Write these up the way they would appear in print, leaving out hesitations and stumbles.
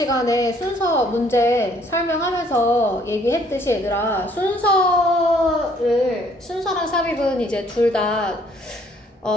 시간에 순서 문제 설명하면서 얘기했듯이 얘들아 순서랑 삽입은 이제 둘 다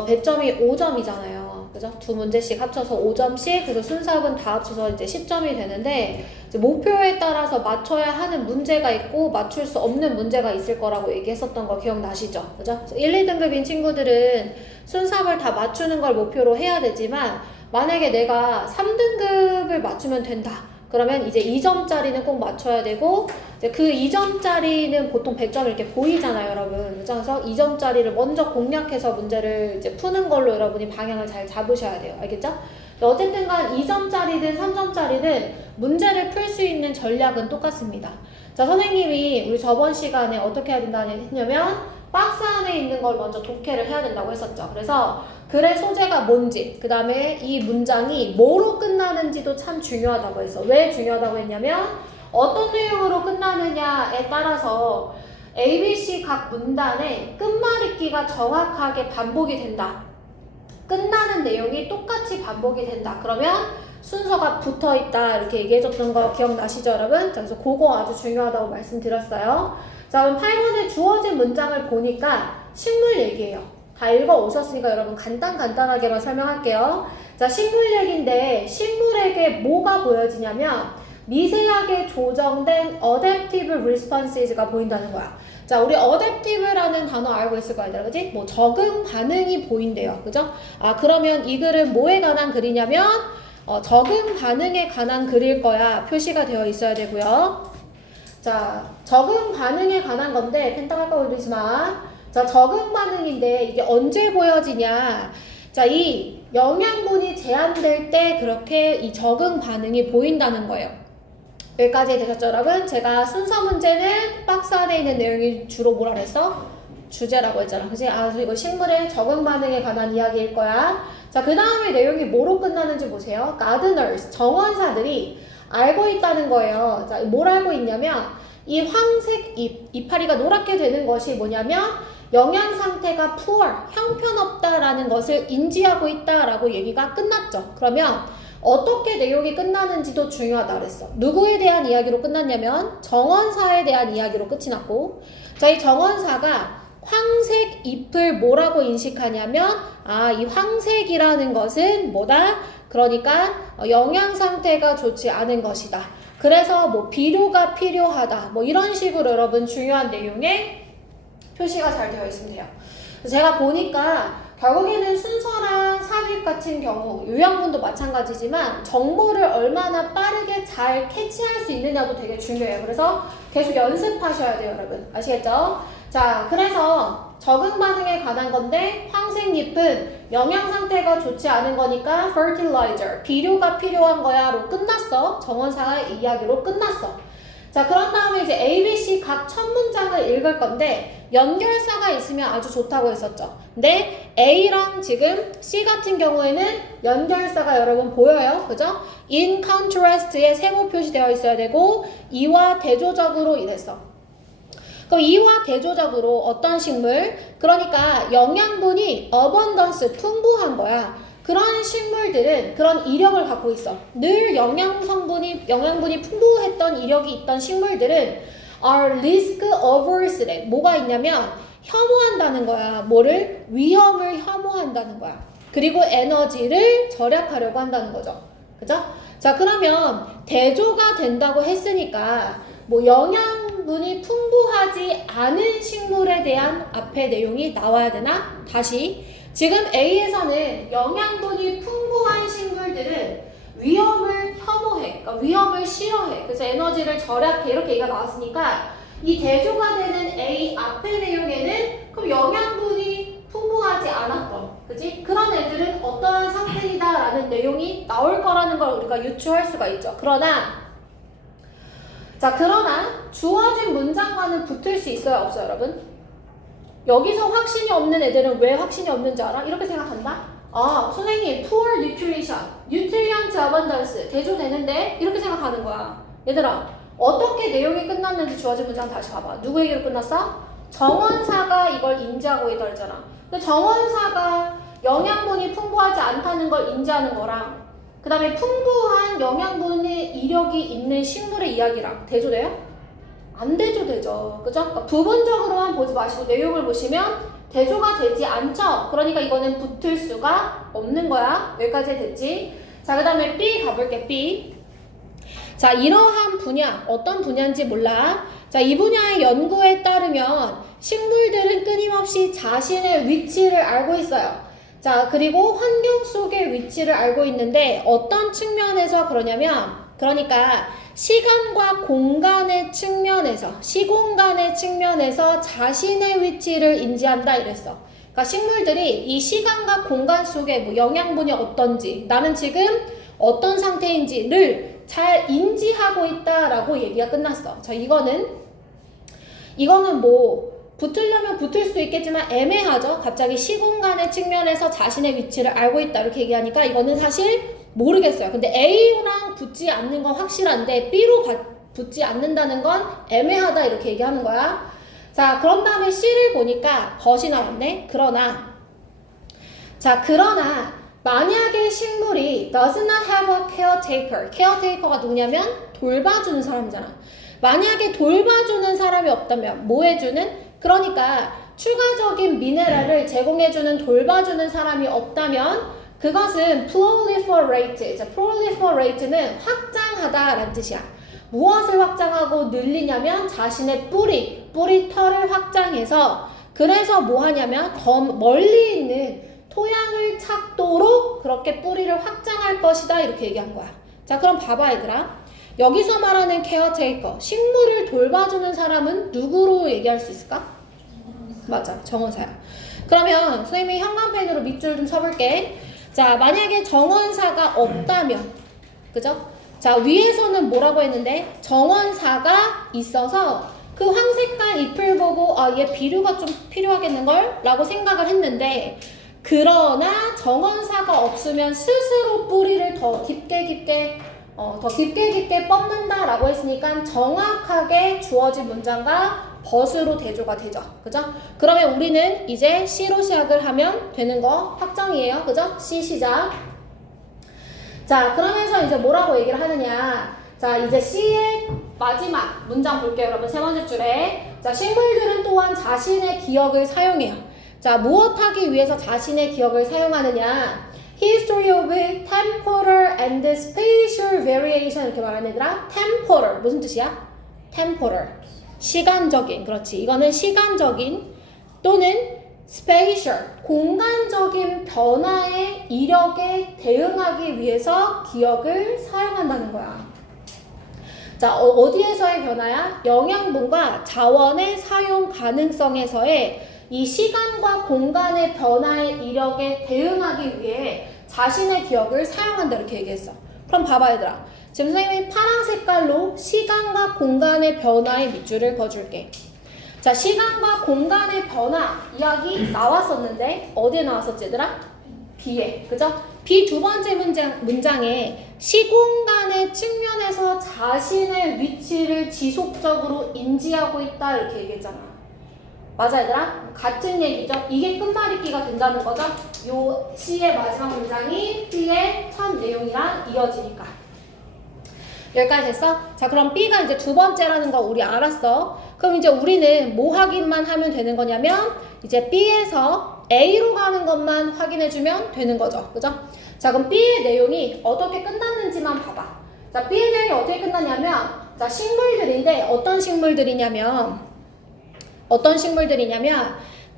배점이 5점이잖아요. 그죠? 두 문제씩 합쳐서 5점씩, 그리고 순삽은 다 합쳐서 이제 10점이 되는데, 이제 목표에 따라서 맞춰야 하는 문제가 있고 맞출 수 없는 문제가 있을 거라고 얘기했었던 거 기억나시죠? 그죠? 1, 2등급인 친구들은 순삽을 다 맞추는 걸 목표로 해야 되지만, 만약에 내가 3등급을 맞추면 된다. 그러면 이제 2점짜리는 꼭 맞춰야 되고, 이제 그 2점짜리는 보통 배점이 이렇게 보이잖아요, 여러분. 그래서 2점짜리를 먼저 공략해서 문제를 이제 푸는 걸로 여러분이 방향을 잘 잡으셔야 돼요. 알겠죠? 어쨌든 간 2점짜리든 3점짜리든 문제를 풀 수 있는 전략은 똑같습니다. 자, 선생님이 우리 저번 시간에 어떻게 해야 된다고 했냐면, 박스 안에 있는 걸 먼저 독해를 해야 된다고 했었죠. 그래서 글의 소재가 뭔지, 그 다음에 이 문장이 뭐로 끝나는지도 참 중요하다고 했어. 왜 중요하다고 했냐면 어떤 내용으로 끝나느냐에 따라서 ABC 각 문단의 끝말잇기가 정확하게 반복이 된다. 끝나는 내용이 똑같이 반복이 된다. 그러면 순서가 붙어있다. 이렇게 얘기해줬던 거 기억나시죠, 여러분? 자, 그래서 그거 아주 중요하다고 말씀드렸어요. 자, 그럼 8번에 주어진 문장을 보니까 식물 얘기예요. 다 읽어오셨으니까 여러분 간단하게만 설명할게요. 자, 식물 얘기인데 식물에게 뭐가 보여지냐면 미세하게 조정된 adaptive responses가 보인다는 거야. 자, 우리 adaptive라는 단어 알고 있을 거야, 얘들아, 그지? 뭐 적응 반응이 보인대요, 그죠? 아, 그러면 이 글은 뭐에 관한 글이냐면 적응 반응에 관한 글일 거야. 표시가 되어 있어야 되고요. 자, 적응 반응에 관한 건데 펜타갈까 올리지 마. 자, 적응 반응인데 이게 언제 보여지냐? 자, 이 영양분이 제한될 때 그렇게 이 적응 반응이 보인다는 거예요. 여기까지 되셨죠, 여러분? 제가 순서 문제는 박스 안에 있는 내용이 주로 뭐라 그랬어? 주제라고 했잖아, 그치? 아, 그리고 식물의 적응 반응에 관한 이야기일 거야. 자, 그 다음에 내용이 뭐로 끝나는지 보세요. gardeners, 정원사들이 알고 있다는 거예요. 자, 뭘 알고 있냐면 이 황색 이파리가 노랗게 되는 것이 뭐냐면 영양 상태가 poor, 형편없다라는 것을 인지하고 있다라고 얘기가 끝났죠. 그러면 어떻게 내용이 끝나는지도 중요하다 그랬어. 누구에 대한 이야기로 끝났냐면 정원사에 대한 이야기로 끝이 났고, 자, 이 정원사가 황색 잎을 뭐라고 인식하냐면 이 황색이라는 것은 뭐다? 그러니까 영양 상태가 좋지 않은 것이다. 그래서 뭐 비료가 필요하다. 뭐 이런 식으로 여러분 중요한 내용에 표시가 잘 되어 있으면 돼요. 제가 보니까 결국에는 순서랑 삽입 같은 경우 요양분도 마찬가지지만 정보를 얼마나 빠르게 잘 캐치할 수 있느냐도 되게 중요해요. 그래서 계속 연습하셔야 돼요, 여러분. 아시겠죠? 자, 그래서 적응 반응에 관한 건데 황색 잎은 영양 상태가 좋지 않은 거니까 fertilizer, 비료가 필요한 거야로 끝났어. 정원사의 이야기로 끝났어. 자, 그런 다음에 이제 A, B, C 각 첫 문장을 읽을 건데 연결사가 있으면 아주 좋다고 했었죠. 근데 A랑 지금 C 같은 경우에는 연결사가 여러분 보여요. 그죠? In contrast에 세모 표시되어 있어야 되고 이와 대조적으로 이랬어. 그럼 이와 대조적으로 어떤 식물? 그러니까 영양분이 abundance, 풍부한 거야. 그런 식물들은 그런 이력을 갖고 있어. 늘 영양분이 풍부했던 이력이 있던 식물들은 are risk averse. 뭐가 있냐면 혐오한다는 거야. 뭐를? 위험을 혐오한다는 거야. 그리고 에너지를 절약하려고 한다는 거죠. 그죠? 자, 그러면 대조가 된다고 했으니까 뭐 영양분이 풍부하지 않은 식물에 대한 앞에 내용이 나와야 되나? 다시 지금 A에서는 영양분이 풍부한 식물들은 위험을 혐오해. 그러니까 위험을 싫어해. 그래서 에너지를 절약해. 이렇게 얘기가 나왔으니까 이 대조가 되는 A 앞의 내용에는 그럼 영양분이 풍부하지 않았던, 그지? 그런 애들은 어떠한 상태이다라는 내용이 나올 거라는 걸 우리가 유추할 수가 있죠. 그러나 주어진 문장과는 붙을 수 있어요, 없어요, 여러분? 여기서 확신이 없는 애들은 왜 확신이 없는지 알아? 이렇게 생각한다? 선생님, poor nutrition, nutrient abundance, 대조되는데? 이렇게 생각하는 거야. 얘들아, 어떻게 내용이 끝났는지 주어진 문장 다시 봐봐. 누구 얘기로 끝났어? 정원사가 이걸 인지하고 있다 그랬잖아. 근데 정원사가 영양분이 풍부하지 않다는 걸 인지하는 거랑 그 다음에 풍부한 영양분의 이력이 있는 식물의 이야기랑 대조돼요? 안 대조되죠. 그죠? 그러니까 부분적으로만 보지 마시고 내용을 보시면 대조가 되지 않죠? 그러니까 이거는 붙을 수가 없는 거야. 여기까지 됐지? 자, 그 다음에 B 가볼게, B. 자, 이러한 분야, 어떤 분야인지 몰라. 자, 이 분야의 연구에 따르면 식물들은 끊임없이 자신의 위치를 알고 있어요. 자, 그리고 환경 속의 위치를 알고 있는데 어떤 측면에서 그러냐면, 그러니까 시간과 공간의 측면에서, 시공간의 측면에서 자신의 위치를 인지한다 이랬어. 그러니까 식물들이 이 시간과 공간 속에 뭐 영양분이 어떤지, 나는 지금 어떤 상태인지를 잘 인지하고 있다라고 얘기가 끝났어. 자, 이거는 뭐 붙으려면 붙을 수 있겠지만 애매하죠. 갑자기 시공간의 측면에서 자신의 위치를 알고 있다 이렇게 얘기하니까 이거는 사실 모르겠어요. 근데 A랑 붙지 않는 건 확실한데 B로 붙지 않는다는 건 애매하다 이렇게 얘기하는 거야. 자, 그런 다음에 C를 보니까 벗이 나왔네. 그러나 만약에 식물이 does not have a caretaker. caretaker가 누구냐면 돌봐주는 사람이잖아. 만약에 돌봐주는 사람이 없다면 뭐 해주는? 그러니까 추가적인 미네랄을 제공해주는 돌봐주는 사람이 없다면 그것은 proliferate. 자, proliferate는 확장하다라는 뜻이야. 무엇을 확장하고 늘리냐면 자신의 뿌리털을 확장해서 그래서 뭐 하냐면 더 멀리 있는 토양을 찾도록 그렇게 뿌리를 확장할 것이다 이렇게 얘기한 거야. 자, 그럼 봐봐 얘들아. 여기서 말하는 케어테이커, 식물을 돌봐주는 사람은 누구로 얘기할 수 있을까? 맞아, 정원사야. 그러면 선생님이 형광펜으로 밑줄 좀 서볼게. 자, 만약에 정원사가 없다면, 그죠? 자, 위에서는 뭐라고 했는데 정원사가 있어서 그 황색깔 잎을 보고 얘 비료가 좀 필요하겠는걸? 라고 생각을 했는데 그러나 정원사가 없으면 스스로 뿌리를 더 깊게 뻗는다 라고 했으니까 정확하게 주어진 문장과 벗으로 대조가 되죠. 그죠? 그러면 우리는 이제 C로 시작을 하면 되는 거 확정이에요. 그죠? C 시작. 자, 그러면서 이제 뭐라고 얘기를 하느냐. 자, 이제 C의 마지막 문장 볼게요. 여러분, 세 번째 줄에. 자, 식물들은 또한 자신의 기억을 사용해요. 자, 무엇하기 위해서 자신의 기억을 사용하느냐. History of temporal and spatial variation 이렇게 말하는 얘들아. temporal 무슨 뜻이야? temporal 시간적인, 그렇지. 이거는 시간적인 또는 spatial 공간적인 변화의 이력에 대응하기 위해서 기억을 사용한다는 거야. 자, 어디에서의 변화야? 영양분과 자원의 사용 가능성에서의 이 시간과 공간의 변화의 이력에 대응하기 위해 자신의 기억을 사용한다 이렇게 얘기했어. 그럼 봐봐 얘들아. 지금 선생님이 파란 색깔로 시간과 공간의 변화의 밑줄을 그어줄게. 자, 시간과 공간의 변화 이야기 나왔었는데 어디에 나왔었지 얘들아? B에. 그죠? B 두 번째 문장에 시공간의 측면에서 자신의 위치를 지속적으로 인지하고 있다 이렇게 얘기했잖아. 맞아 얘들아? 같은 얘기죠. 이게 끝말잇기가 된다는 거죠. 요 C의 마지막 문장이 B의 첫 내용이랑 이어지니까. 여기까지 됐어? 자, 그럼 B가 이제 두 번째라는 거 우리 알았어. 그럼 이제 우리는 뭐 확인만 하면 되는 거냐면 이제 B에서 A로 가는 것만 확인해주면 되는 거죠. 그죠? 자, 그럼 B의 내용이 어떻게 끝났는지만 봐봐. 자, B의 내용이 어떻게 끝났냐면 자, 식물들인데 어떤 식물들이냐면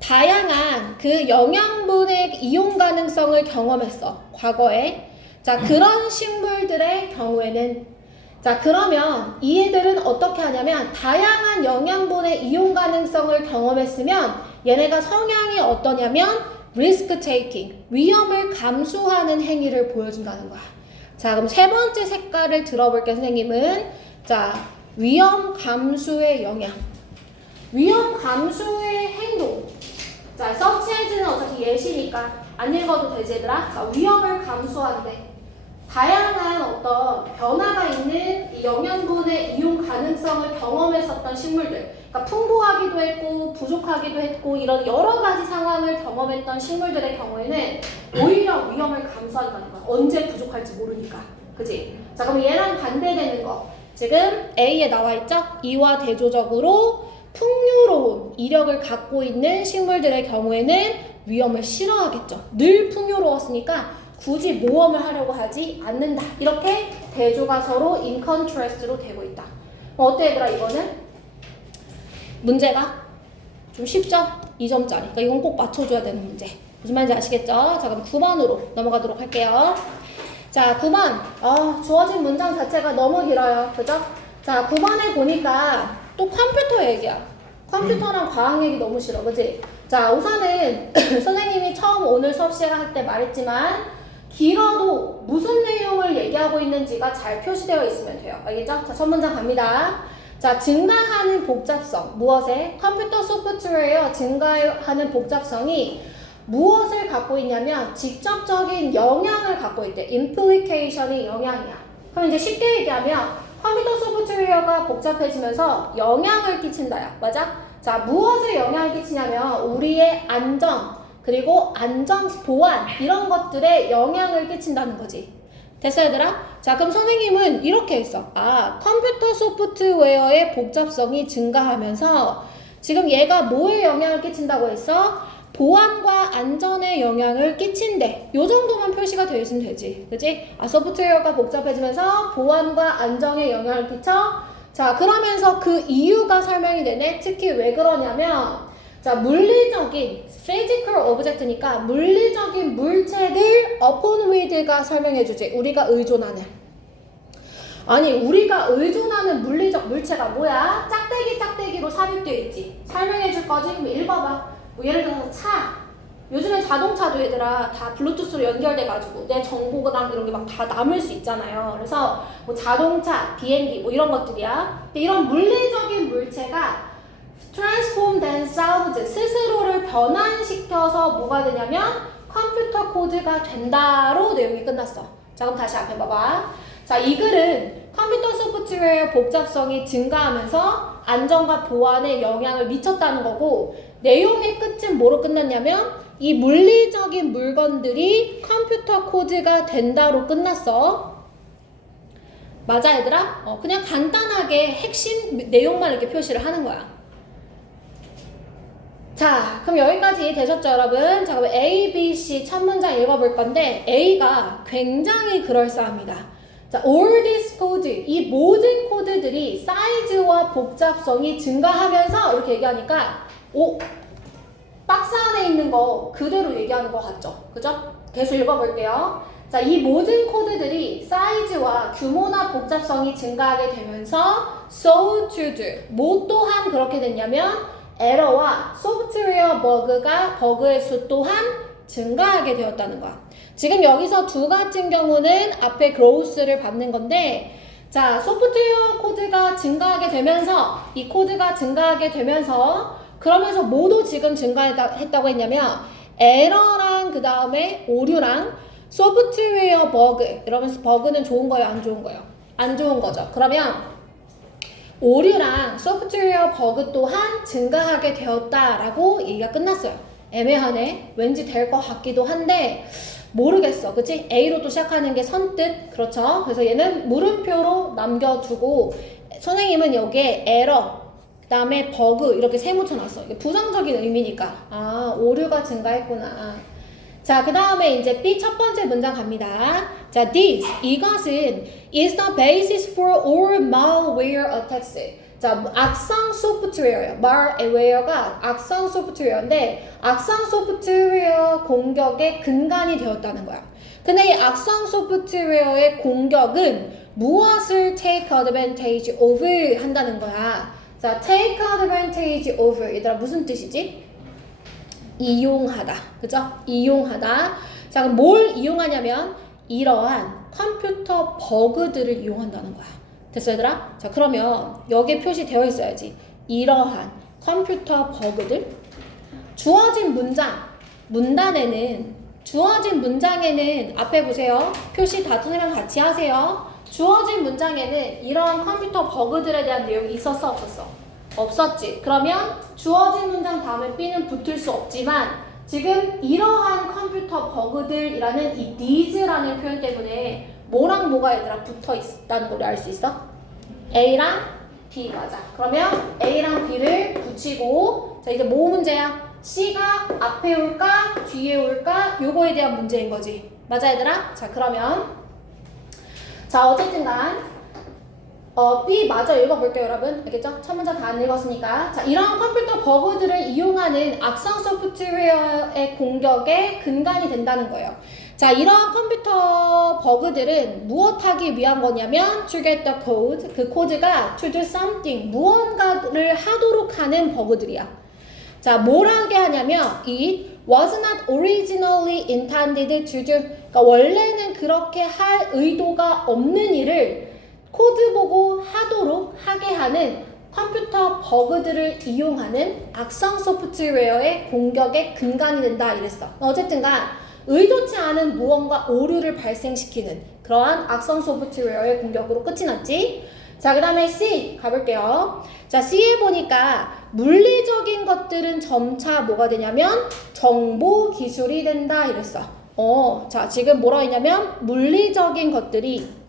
다양한 그 영양분의 이용 가능성을 경험했어. 과거에. 자, 그런 식물들의 경우에는 자, 그러면 이 애들은 어떻게 하냐면 다양한 영양분의 이용 가능성을 경험했으면 얘네가 성향이 어떠냐면 risk taking, 위험을 감수하는 행위를 보여준다는 거야. 자, 그럼 세 번째 색깔을 들어볼게요, 선생님은. 자, 위험 감수의 영향. 위험 감수의 행동. 자, 서치해지는 어차피 예시니까 안 읽어도 되지, 얘들아? 자, 위험을 감수한대. 다양한 어떤 변화가 있는 이 영양분의 이용 가능성을 경험했었던 식물들. 그러니까 풍부하기도 했고 부족하기도 했고 이런 여러 가지 상황을 경험했던 식물들의 경우에는 오히려 위험을 감수한다는 거야. 언제 부족할지 모르니까. 그지? 자, 그럼 얘랑 반대되는 거. 지금 A에 나와 있죠? 이와 대조적으로 풍요로운 이력을 갖고 있는 식물들의 경우에는 위험을 싫어하겠죠. 늘 풍요로웠으니까 굳이 모험을 하려고 하지 않는다. 이렇게 대조가 서로 in contrast로 되고 있다. 어때 얘들아 이거는? 문제가 좀 쉽죠? 2점짜리. 그러니까 이건 꼭 맞춰줘야 되는 문제. 무슨 말인지 아시겠죠? 자, 그럼 9번으로 넘어가도록 할게요. 자, 9번. 주어진 문장 자체가 너무 길어요. 그죠? 자, 9번에 보니까 또 컴퓨터 얘기야. 컴퓨터랑 과학 얘기 너무 싫어. 그지? 자, 우선은 선생님이 처음 오늘 수업 시작할 때 말했지만 길어도 무슨 내용을 얘기하고 있는지가 잘 표시되어 있으면 돼요. 알겠죠? 자, 첫 문장 갑니다. 자, 증가하는 복잡성. 무엇에? 컴퓨터 소프트웨어 증가하는 복잡성이 무엇을 갖고 있냐면 직접적인 영향을 갖고 있대. implication이 영향이야. 그럼 이제 쉽게 얘기하면 컴퓨터 소프트웨어가 복잡해지면서 영향을 끼친다야. 맞아? 자, 무엇에 영향을 끼치냐면 우리의 안전 그리고 안전 보안 이런 것들에 영향을 끼친다는 거지. 됐어 얘들아? 자, 그럼 선생님은 이렇게 했어. 컴퓨터 소프트웨어의 복잡성이 증가하면서 지금 얘가 뭐에 영향을 끼친다고 했어? 보안과 안전에 영향을 끼친대. 요 정도만 표시가 되어 있으면 되지. 그치? 소프트웨어가 복잡해지면서 보안과 안전에 영향을 끼쳐. 자, 그러면서 그 이유가 설명이 되네. 특히 왜 그러냐면 자, 물리적인 physical object니까 물리적인 물체들 upon with가 설명해주지. 우리가 의존하는. 아니, 우리가 의존하는 물리적 물체가 뭐야? 짝대기로 삽입되어 있지. 설명해줄 거지? 그럼 읽어봐. 뭐 예를 들어서 차. 요즘에 자동차도 얘들아 다 블루투스로 연결돼가지고 내 정보랑 이런 게 막 다 남을 수 있잖아요. 그래서 뭐 자동차, 비행기 뭐 이런 것들이야. 근데 이런 물리적인 물체가 transformed and solved 스스로를 변환시켜서 뭐가 되냐면 컴퓨터 코드가 된다로 내용이 끝났어. 자, 그럼 다시 앞에 봐봐. 자, 이 글은 컴퓨터 소프트웨어 복잡성이 증가하면서 안전과 보안에 영향을 미쳤다는 거고 내용의 끝은 뭐로 끝났냐면 이 물리적인 물건들이 컴퓨터 코드가 된다로 끝났어. 맞아 얘들아? 그냥 간단하게 핵심 내용만 이렇게 표시를 하는 거야. 자, 그럼 여기까지 되셨죠 여러분? 자, 그럼 A, B, C 첫 문장 읽어볼 건데 A가 굉장히 그럴싸합니다. 자, all this code, 이 모든 코드들이 사이즈와 복잡성이 증가하면서 이렇게 얘기하니까 박스 안에 있는 거 그대로 얘기하는 것 같죠? 그죠? 계속 읽어볼게요. 자, 이 모든 코드들이 사이즈와 규모나 복잡성이 증가하게 되면서 so to do, 뭐 또한 그렇게 됐냐면 에러와 소프트웨어 버그의 수 또한 증가하게 되었다는 거야. 지금 여기서 두 같은 경우는 앞에 growth를 받는 건데 자, 소프트웨어 코드가 증가하게 되면서 이 코드가 증가하게 되면서 그러면서 뭐도 지금 증가했다고 했냐면 에러랑 그 다음에 오류랑 소프트웨어 버그 이러면서 버그는 좋은 거예요? 안 좋은 거예요? 안 좋은 거죠. 그러면 오류랑 소프트웨어 버그 또한 증가하게 되었다라고 얘기가 끝났어요. 애매하네. 왠지 될 것 같기도 한데 모르겠어. 그치? A로 또 시작하는 게 선뜻. 그렇죠? 그래서 얘는 물음표로 남겨두고 선생님은 여기에 에러 그 다음에 버그 이렇게 세 묻혀놨어. 이게 부정적인 의미니까 오류가 증가했구나. 자, 그 다음에 이제 B 첫 번째 문장 갑니다. 자, this 이것은 is the basis for all malware attacks. 자, 악성 소프트웨어예요. malware가 악성 소프트웨어인데 악성 소프트웨어 공격의 근간이 되었다는 거야. 근데 이 악성 소프트웨어의 공격은 무엇을 take advantage of 한다는 거야. 자, take advantage of 얘들아 무슨 뜻이지? 이용하다. 그죠? 이용하다. 자, 그럼 뭘 이용하냐면 이러한 컴퓨터 버그들을 이용한다는 거야. 됐어 얘들아? 자, 그러면 여기에 표시되어 있어야지. 이러한 컴퓨터 버그들. 주어진 주어진 문장에는 앞에 보세요. 표시 다투랑 같이 하세요. 주어진 문장에는 이러한 컴퓨터 버그들에 대한 내용이 있었어 없었어? 없었지. 그러면 주어진 문장 다음에 B는 붙을 수 없지만 지금 이러한 컴퓨터 버그들이라는 이 these라는 표현 때문에 뭐랑 뭐가 얘들아 붙어 있다는 걸 알 수 있어? A랑 B 맞아. 그러면 A랑 B를 붙이고 자 이제 뭐 문제야? C가 앞에 올까? 뒤에 올까? 요거에 대한 문제인 거지. 맞아 얘들아? 자 그러면 자 어쨌든간 B 마저 읽어볼게요 여러분. 알겠죠? 첫 문장 다 안 읽었으니까 자 이러한 컴퓨터 버그들을 이용하는 악성 소프트웨어의 공격의 근간이 된다는 거예요. 자 이러한 컴퓨터 버그들은 무엇하기 위한 거냐면 to get the code 그 코드가 to do something 무언가를 하도록 하는 버그들이야. 자 뭘 하게 하냐면 it was not originally intended to do 그러니까 원래는 그렇게 할 의도가 없는 일을 코드 보고 하도록 하게 하는 컴퓨터 버그들을 이용하는 악성 소프트웨어의 공격의 근간이 된다 이랬어. 어쨌든간 의도치 않은 무언가 오류를 발생시키는 그러한 악성 소프트웨어의 공격으로 끝이 났지. 자, 그 다음에 C 가볼게요. 자, C에 보니까 물리적인 것들은 점차 뭐가 되냐면 정보 기술이 된다 이랬어. 자, 지금 뭐라 했냐면 물리적인 것들이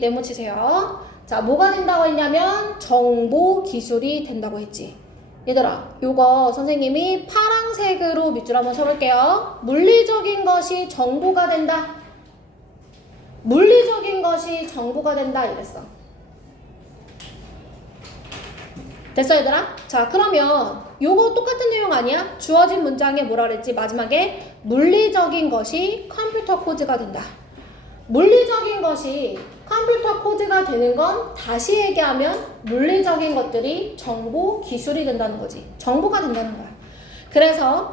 네모치세요. 자, 뭐가 된다고 했냐면 정보 기술이 된다고 했지. 얘들아, 요거 선생님이 파란색으로 밑줄 한번 쳐볼게요. 물리적인 것이 정보가 된다. 물리적인 것이 정보가 된다 이랬어. 됐어 얘들아? 자 그러면 요거 똑같은 내용 아니야? 주어진 문장에 뭐라 그랬지? 마지막에 물리적인 것이 컴퓨터 코드가 된다. 물리적인 것이 컴퓨터 코드가 되는 건 다시 얘기하면 물리적인 것들이 정보 기술이 된다는 거지. 정보가 된다는 거야. 그래서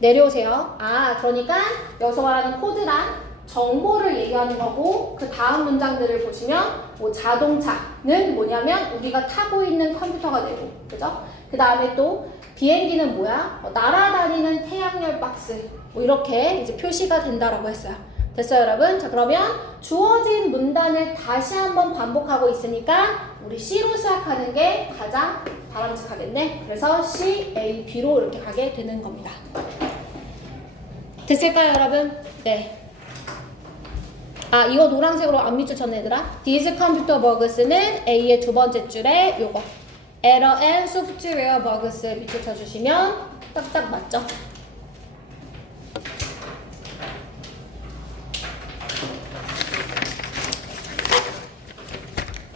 내려오세요. 그러니까 여기서 말하는 코드란 정보를 얘기하는 거고 그 다음 문장들을 보시면 뭐 자동차는 뭐냐면 우리가 타고 있는 컴퓨터가 되고 그죠? 그 다음에 또 비행기는 뭐야? 날아다니는 태양열 박스 뭐 이렇게 이제 표시가 된다라고 했어요. 됐어요 여러분? 자 그러면 주어진 문단을 다시 한번 반복하고 있으니까 우리 C로 시작하는 게 가장 바람직하겠네. 그래서 C, A, B로 이렇게 가게 되는 겁니다. 됐을까요 여러분? 네. 이거 노란색으로 안 밑줄쳤네 얘들아. These computer bugs는 A의 두 번째 줄에 요거 error and software bugs 밑줄 쳐주시면 딱딱 맞죠?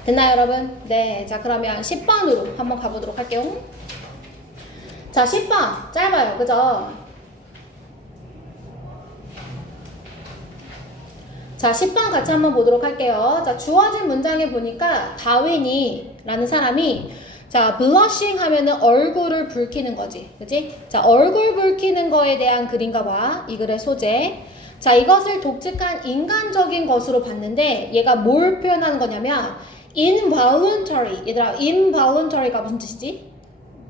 됐나요 여러분? 네, 자 그러면 10번으로 한번 가보도록 할게요. 자 10번 짧아요 그죠? 자 10번 같이 한번 보도록 할게요. 자 주어진 문장에 보니까 다윈이 라는 사람이 자 blushing 하면은 얼굴을 붉히는 거지 그치? 자 얼굴 붉히는 거에 대한 글인가 봐. 이 글의 소재. 자 이것을 독특한 인간적인 것으로 봤는데 얘가 뭘 표현하는 거냐면 involuntary 얘들아 involuntary가 무슨 뜻이지?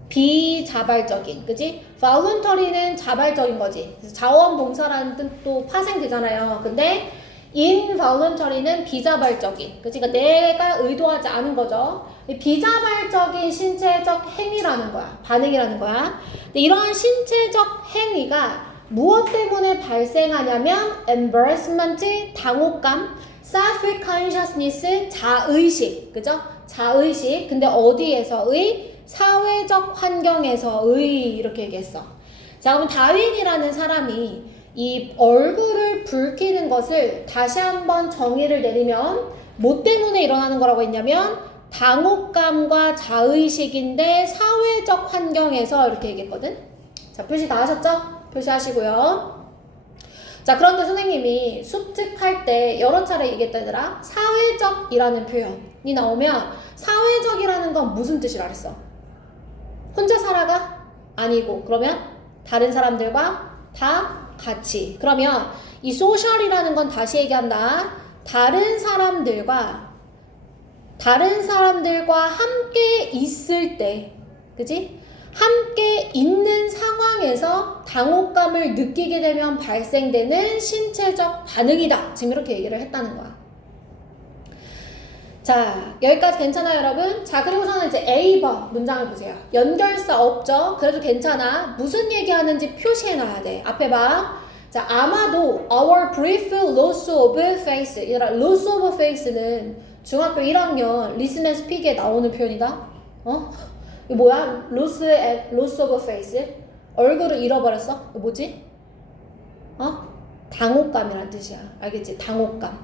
비자발적인 그치? voluntary는 자발적인 거지. 자원봉사라는 뜻도 파생되잖아요. 근데 involuntary는 비자발적인 그치? 그러니까 내가 의도하지 않은 거죠. 비자발적인 신체적 행위라는 거야. 반응이라는 거야. 근데 이러한 신체적 행위가 무엇 때문에 발생하냐면 embarrassment, 당혹감, self-consciousness, 자의식, 그죠? 자의식. 근데 어디에서의? 사회적 환경에서의 이렇게 얘기했어. 자, 그럼 다윈이라는 사람이 이 얼굴을 붉히는 것을 다시 한번 정의를 내리면 뭐 때문에 일어나는 거라고 했냐면 당혹감과 자의식인데 사회적 환경에서 이렇게 얘기했거든. 자, 표시 다 하셨죠? 표시하시고요. 자 그런데 선생님이 수특할 때 여러 차례 얘기했다 얘들아. 사회적이라는 표현이 나오면 사회적이라는 건 무슨 뜻이라 그랬어? 혼자 살아가? 아니고 그러면 다른 사람들과 다 같이. 그러면 이 소셜이라는 건 다시 얘기한다. 다른 사람들과 함께 있을 때 그치? 함께 있는 상황에서 당혹감을 느끼게 되면 발생되는 신체적 반응이다. 지금 이렇게 얘기를 했다는 거야. 자, 여기까지 괜찮아요, 여러분? 자, 그리고서는 이제 A번 문장을 보세요. 연결사 없죠? 그래도 괜찮아. 무슨 얘기하는지 표시해놔야 돼. 앞에 봐. 자, 아마도 our brief loss of face. 얘들아, loss of face는 중학교 1학년 리슨 앤 스피크에 나오는 표현이다. 어? 이거 뭐야? loss of face? 얼굴을 잃어버렸어? 이거 뭐지? 어? 당혹감이란 뜻이야. 알겠지? 당혹감.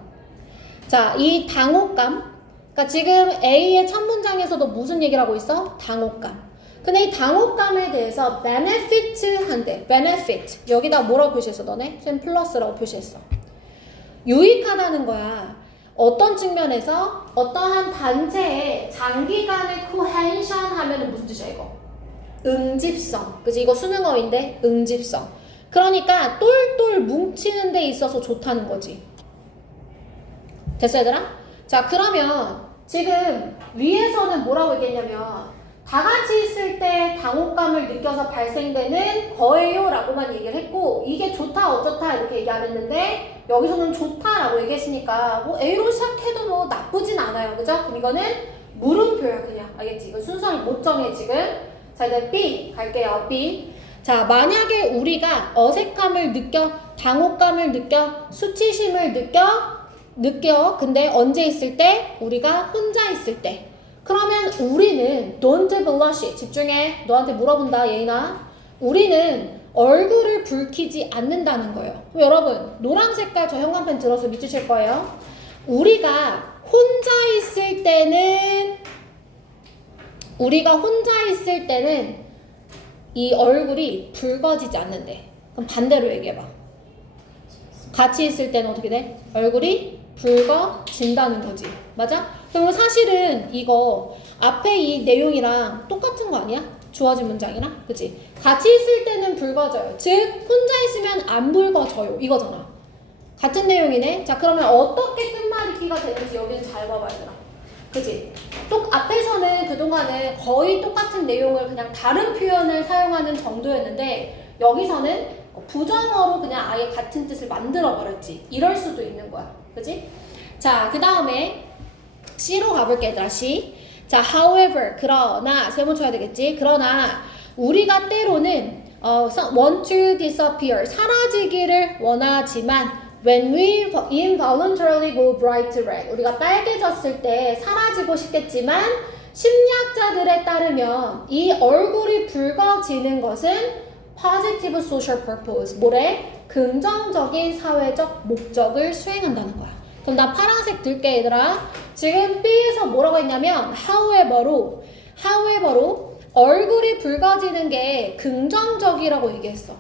자, 이 당혹감. 그러니까 지금 A의 첫 문장에서도 무슨 얘기를 하고 있어? 당혹감. 근데 이 당혹감에 대해서 benefit 한대. benefit. 여기다 뭐라고 표시했어, 너네? 쌤 플러스라고 표시했어. 유익하다는 거야. 어떤 측면에서 어떠한 단체의 장기간의 cohesion 하면은 무슨 뜻이야, 이거? 응집성. 그치? 이거 수능어인데 응집성. 그러니까 똘똘 뭉치는 데 있어서 좋다는 거지. 됐어, 얘들아? 자, 그러면 지금 위에서는 뭐라고 얘기했냐면 다 같이 있을 때 당혹감을 느껴서 발생되는 거예요 라고만 얘기를 했고, 이게 좋다 어쩌다 이렇게 얘기 안 했는데 여기서는 좋다라고 얘기했으니까 뭐 A로 시작해도 뭐 나쁘진 않아요. 그죠? 그럼 이거는 물음표야 그냥. 알겠지? 이거 순서를 못 정해 지금. 자, 이제 B 갈게요. B. 자, 만약에 우리가 어색함을 느껴, 당혹감을 느껴, 수치심을 느껴. 근데 언제 있을 때? 우리가 혼자 있을 때. 그러면 우리는 don't blush. 집중해. 너한테 물어본다, 예인아. 우리는 얼굴을 붉히지 않는다는 거예요. 그럼 여러분, 노란 색깔 저 형광펜 들어서 밑주실 거예요. 우리가 혼자 있을 때는 이 얼굴이 붉어지지 않는데. 그럼 반대로 얘기해봐. 같이 있을 때는 어떻게 돼? 얼굴이 붉어진다는 거지. 맞아? 그럼 사실은 이거 앞에 이 내용이랑 똑같은 거 아니야? 주어진 문장이랑? 그치? 같이 있을 때는 붉어져요. 즉 혼자 있으면 안 붉어져요. 이거잖아. 같은 내용이네. 자, 그러면 어떻게 끝말잇기가 되는지 여기는 잘 봐봐야 되나? 그치? 또 앞에서는 그동안은 거의 똑같은 내용을 그냥 다른 표현을 사용하는 정도였는데 여기서는 부정어로 그냥 아예 같은 뜻을 만들어버렸지. 이럴 수도 있는 거야. 그치? 자, 그 다음에 C로 가볼게, 얘들아. C. 자, however, 그러나, 세 번 쳐야 되겠지? 그러나, 우리가 때로는 want to disappear, 사라지기를 원하지만 when we involuntarily go bright red, 우리가 빨개졌을 때 사라지고 싶겠지만 심리학자들에 따르면 이 얼굴이 붉어지는 것은 positive social purpose, 뭐래? 긍정적인 사회적 목적을 수행한다는 거야. 그럼 나 파란색 들게, 얘들아. 지금 B에서 뭐라고 했냐면 however로 얼굴이 붉어지는 게 긍정적이라고 얘기했어.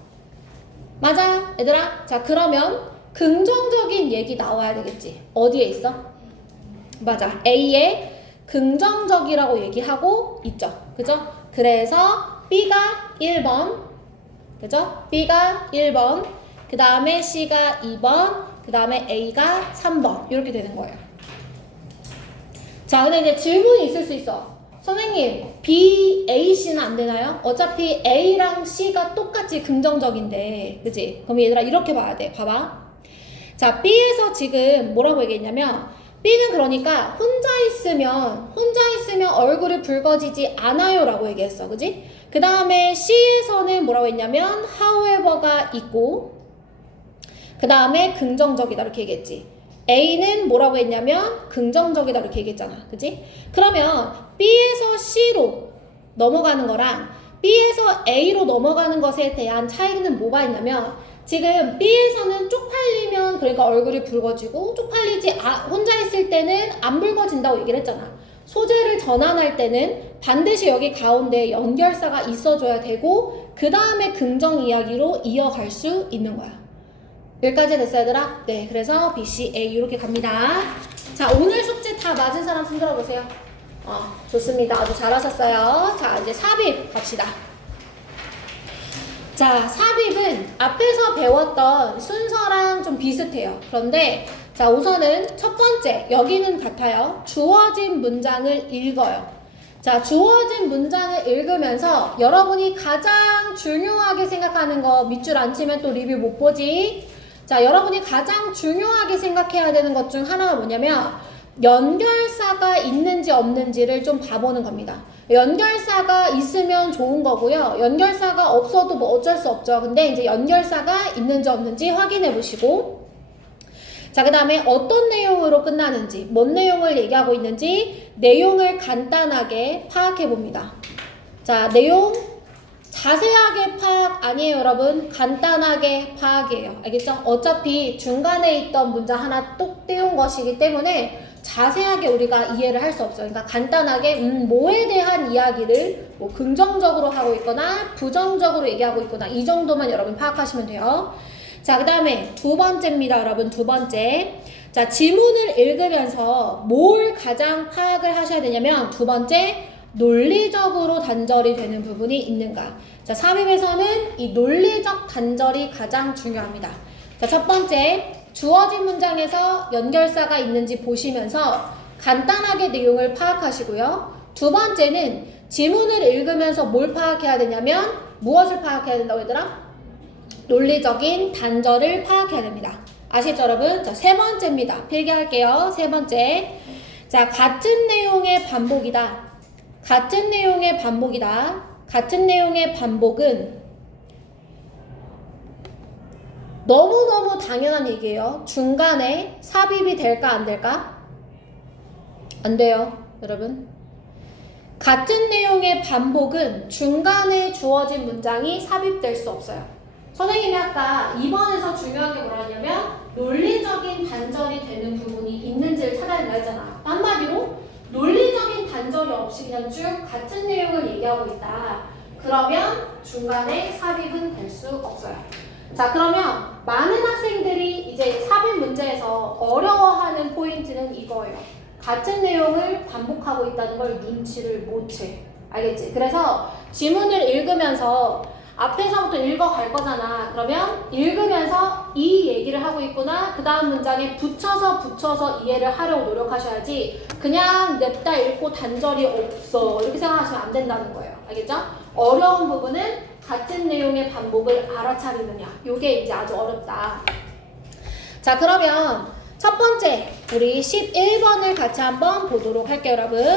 맞아, 얘들아? 자, 그러면 긍정적인 얘기 나와야 되겠지. 어디에 있어? 맞아, A에 긍정적이라고 얘기하고 있죠. 그죠? 그래서 B가 1번, 그죠? B가 1번, 그 다음에 C가 2번, 그 다음에 A가 3번. 이렇게 되는 거예요. 자, 근데 이제 질문이 있을 수 있어. 선생님, B, A, C는 안 되나요? 어차피 A랑 C가 똑같이 긍정적인데, 그치? 그럼 얘들아, 이렇게 봐야 돼. 봐봐. 자, B에서 지금 뭐라고 얘기했냐면, B는 그러니까 혼자 있으면 얼굴이 붉어지지 않아요 라고 얘기했어. 그치? 그 다음에 C에서는 뭐라고 했냐면, however가 있고, 그 다음에 긍정적이다 이렇게 얘기했지. A는 뭐라고 했냐면 긍정적이다 이렇게 얘기했잖아. 그치? 그러면 B에서 C로 넘어가는 거랑 B에서 A로 넘어가는 것에 대한 차이는 뭐가 있냐면, 지금 B에서는 쪽팔리면 그러니까 얼굴이 붉어지고, 혼자 있을 때는 안 붉어진다고 얘기를 했잖아. 소재를 전환할 때는 반드시 여기 가운데 연결사가 있어줘야 되고, 그 다음에 긍정 이야기로 이어갈 수 있는 거야. 여기까지 됐어요, 얘들아? 네, 그래서 B, C, A 이렇게 갑니다. 자, 오늘 숙제 다 맞은 사람 손 들어보세요. 좋습니다. 아주 잘하셨어요. 자, 이제 삽입 갑시다. 자, 삽입은 앞에서 배웠던 순서랑 좀 비슷해요. 그런데 자, 우선은 첫 번째, 여기는 같아요. 주어진 문장을 읽어요. 자, 주어진 문장을 읽으면서 여러분이 가장 중요하게 생각하는 거, 밑줄 안 치면 또 리뷰 못 보지. 자, 여러분이 가장 중요하게 생각해야 되는 것 중 하나가 뭐냐면 연결사가 있는지 없는지를 좀 봐보는 겁니다. 연결사가 있으면 좋은 거고요. 연결사가 없어도 뭐 어쩔 수 없죠. 근데 이제 연결사가 있는지 없는지 확인해 보시고, 자, 그 다음에 어떤 내용으로 끝나는지, 뭔 내용을 얘기하고 있는지 내용을 간단하게 파악해 봅니다. 자, 내용 자세하게 파악 아니에요, 여러분. 간단하게 파악이에요. 알겠죠? 어차피 중간에 있던 문장 하나 똑 떼운 것이기 때문에 자세하게 우리가 이해를 할 수 없어요. 그러니까 간단하게 뭐에 대한 이야기를 뭐 긍정적으로 하고 있거나 부정적으로 얘기하고 있거나 이 정도만 여러분 파악하시면 돼요. 자, 그 다음에 두 번째입니다, 여러분. 두 번째. 자, 지문을 읽으면서 뭘 가장 파악을 하셔야 되냐면 두 번째, 논리적으로 단절이 되는 부분이 있는가. 자, 삽입에서는 이 논리적 단절이 가장 중요합니다. 자, 첫 번째, 주어진 문장에서 연결사가 있는지 보시면서 간단하게 내용을 파악하시고요. 두 번째는 지문을 읽으면서 뭘 파악해야 되냐면 무엇을 파악해야 된다고 얘들아? 논리적인 단절을 파악해야 됩니다. 아시죠, 여러분? 자, 세 번째입니다. 필기할게요. 세 번째. 자, 같은 내용의 반복이다. 같은 내용의 반복이다. 같은 내용의 반복은 너무너무 당연한 얘기예요. 중간에 삽입이 될까 안 될까? 안 돼요, 여러분. 같은 내용의 반복은 중간에 주어진 문장이 삽입될 수 없어요. 선생님이 아까 2번에서 중요한 게 뭐라냐면 논리적인 단절이 되는 부분이 있는지를 찾아야 된다 했잖아. 한마디로 논리적인 단절이 없이 그냥 쭉 같은 내용을 얘기하고 있다. 그러면 중간에 삽입은 될 수 없어요. 자, 그러면 많은 학생들이 이제 삽입 문제에서 어려워하는 포인트는 이거예요. 같은 내용을 반복하고 있다는 걸 눈치를 못 채. 알겠지? 그래서 지문을 읽으면서 앞에서부터 읽어갈 거잖아. 그러면 읽으면서 이 얘기를 하고 있구나. 그 다음 문장에 붙여서 이해를 하려고 노력하셔야지 그냥 냅다 읽고 단절이 없어 이렇게 생각하시면 안 된다는 거예요. 알겠죠? 어려운 부분은 같은 내용의 반복을 알아차리느냐. 이게 이제 아주 어렵다. 자, 그러면 첫 번째 우리 11번을 같이 한번 보도록 할게요, 여러분.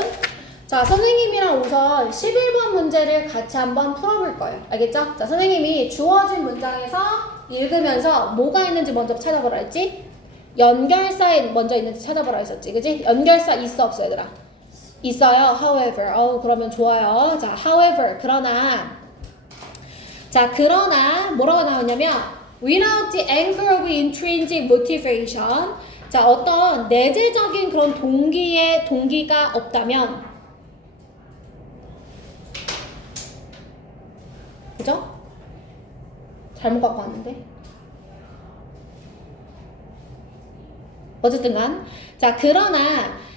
자, 선생님이랑 우선 11번 문제를 같이 한번 풀어볼 거예요. 알겠죠? 자, 선생님이 주어진 문장에서 읽으면서 뭐가 있는지 먼저 찾아보라 했지? 연결사에 먼저 있는지 찾아보라 했었지. 그지? 연결사 있어 없어 얘들아? 있어요. however. 그러면 좋아요. 자, however. 그러나 뭐라고 나오냐면 without the anchor of intrinsic motivation. 자, 어떤 내재적인 그런 동기가 없다면, 그죠? 잘못 갖고 왔는데. 어쨌든 간. 자, 그러나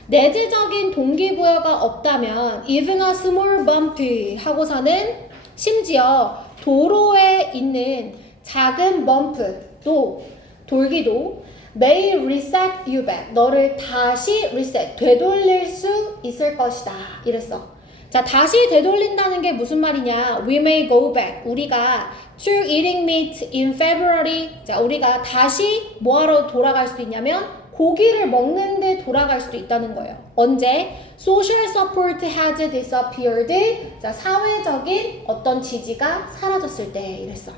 내재적인 동기부여가 없다면 even a small bump 하고서는 심지어 도로에 있는 작은 범프도 돌기도 may reset you back. 너를 다시 reset, 되돌릴 수 있을 것이다. 이랬어. 자, 다시 되돌린다는 게 무슨 말이냐? We may go back. 우리가 to eating meat in February. 자, 우리가 다시 뭐하러 돌아갈 수도 있냐면 고기를 먹는데 돌아갈 수도 있다는 거예요. 언제? Social support has disappeared. 자, 사회적인 어떤 지지가 사라졌을 때 이랬어.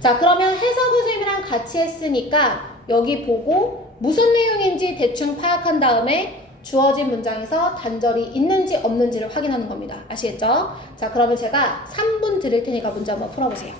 자, 그러면 해석을 선생님이랑 같이 했으니까 여기 보고 무슨 내용인지 대충 파악한 다음에 주어진 문장에서 단절이 있는지 없는지를 확인하는 겁니다. 아시겠죠? 자, 그러면 제가 3분 드릴 테니까 문제 한번 풀어보세요.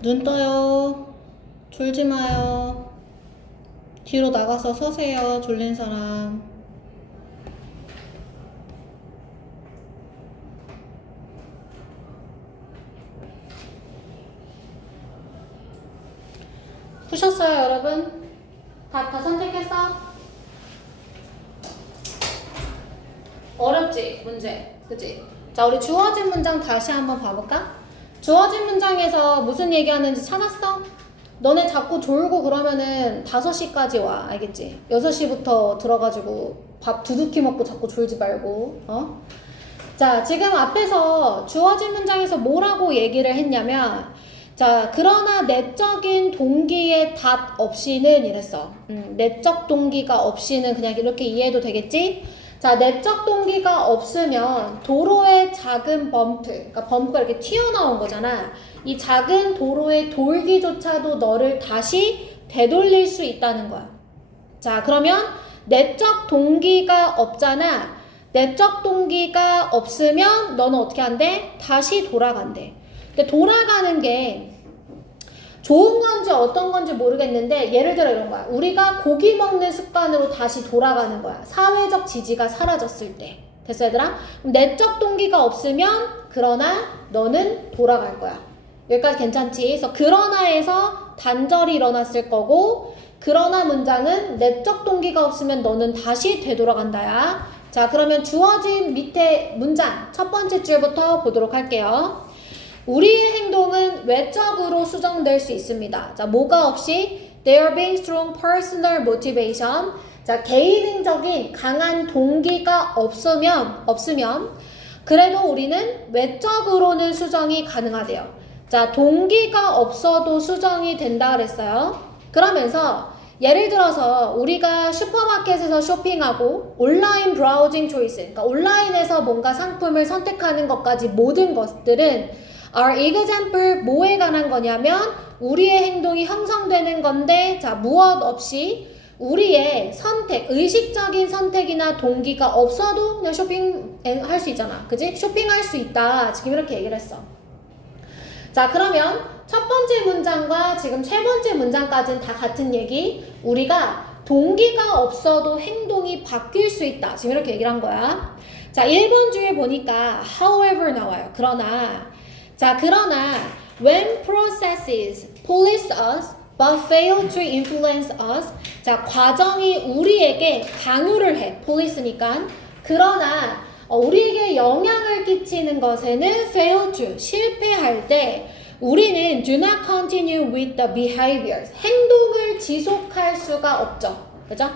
눈 떠요. 졸지 마요. 뒤로 나가서 서세요. 졸린 사람. 푸셨어요, 여러분? 다 선택했어? 어렵지, 문제. 그치? 자, 우리 주어진 문장 다시 한번 봐볼까? 주어진 문장에서 무슨 얘기하는지 찾았어? 너네 자꾸 졸고 그러면은 5시까지 와. 알겠지? 6시부터 들어가지고 밥 두둑히 먹고 자꾸 졸지 말고. 자, 지금 앞에서 주어진 문장에서 뭐라고 얘기를 했냐면, 자, 그러나 내적인 동기의 닷 없이는 이랬어. 내적 동기가 없이는 그냥 이렇게 이해해도 되겠지? 자, 내적 동기가 없으면 도로의 작은 범프, 그러니까 범프가 이렇게 튀어나온 거잖아. 이 작은 도로의 돌기조차도 너를 다시 되돌릴 수 있다는 거야. 자, 그러면 내적 동기가 없잖아. 내적 동기가 없으면 너는 어떻게 한대? 다시 돌아간대. 근데 돌아가는 게 좋은 건지 어떤 건지 모르겠는데 예를 들어 이런 거야. 우리가 고기 먹는 습관으로 다시 돌아가는 거야. 사회적 지지가 사라졌을 때. 됐어 얘들아? 그럼 내적 동기가 없으면 그러나 너는 돌아갈 거야. 여기까지 괜찮지? 그래서 그러나에서 단절이 일어났을 거고 그러나 문장은 내적 동기가 없으면 너는 다시 되돌아간다야. 자, 그러면 주어진 밑에 문장 첫 번째 줄부터 보도록 할게요. 우리의 행동은 외적으로 수정될 수 있습니다. 자, 뭐가 없이? There being strong personal motivation. 자, 개인적인 강한 동기가 없으면 그래도 우리는 외적으로는 수정이 가능하대요. 자, 동기가 없어도 수정이 된다 그랬어요. 그러면서 예를 들어서 우리가 슈퍼마켓에서 쇼핑하고 온라인 브라우징 초이스, 그러니까 온라인에서 뭔가 상품을 선택하는 것까지 모든 것들은 Our example 뭐에 관한 거냐면 우리의 행동이 형성되는 건데 자 무엇 없이 우리의 선택, 의식적인 선택이나 동기가 없어도 그냥 쇼핑할 수 있잖아. 그지? 쇼핑할 수 있다. 지금 이렇게 얘기를 했어. 자, 그러면 첫 번째 문장과 지금 세 번째 문장까지는 다 같은 얘기. 우리가 동기가 없어도 행동이 바뀔 수 있다. 지금 이렇게 얘기를 한 거야. 자, 1번 주에 보니까 however 나와요. 그러나 when processes police us but fail to influence us. 자, 과정이 우리에게 강요를 해. police니까. 그러나 우리에게 영향을 끼치는 것에는 fail to, 실패할 때 우리는 do not continue with the behaviors. 행동을 지속할 수가 없죠. 그죠?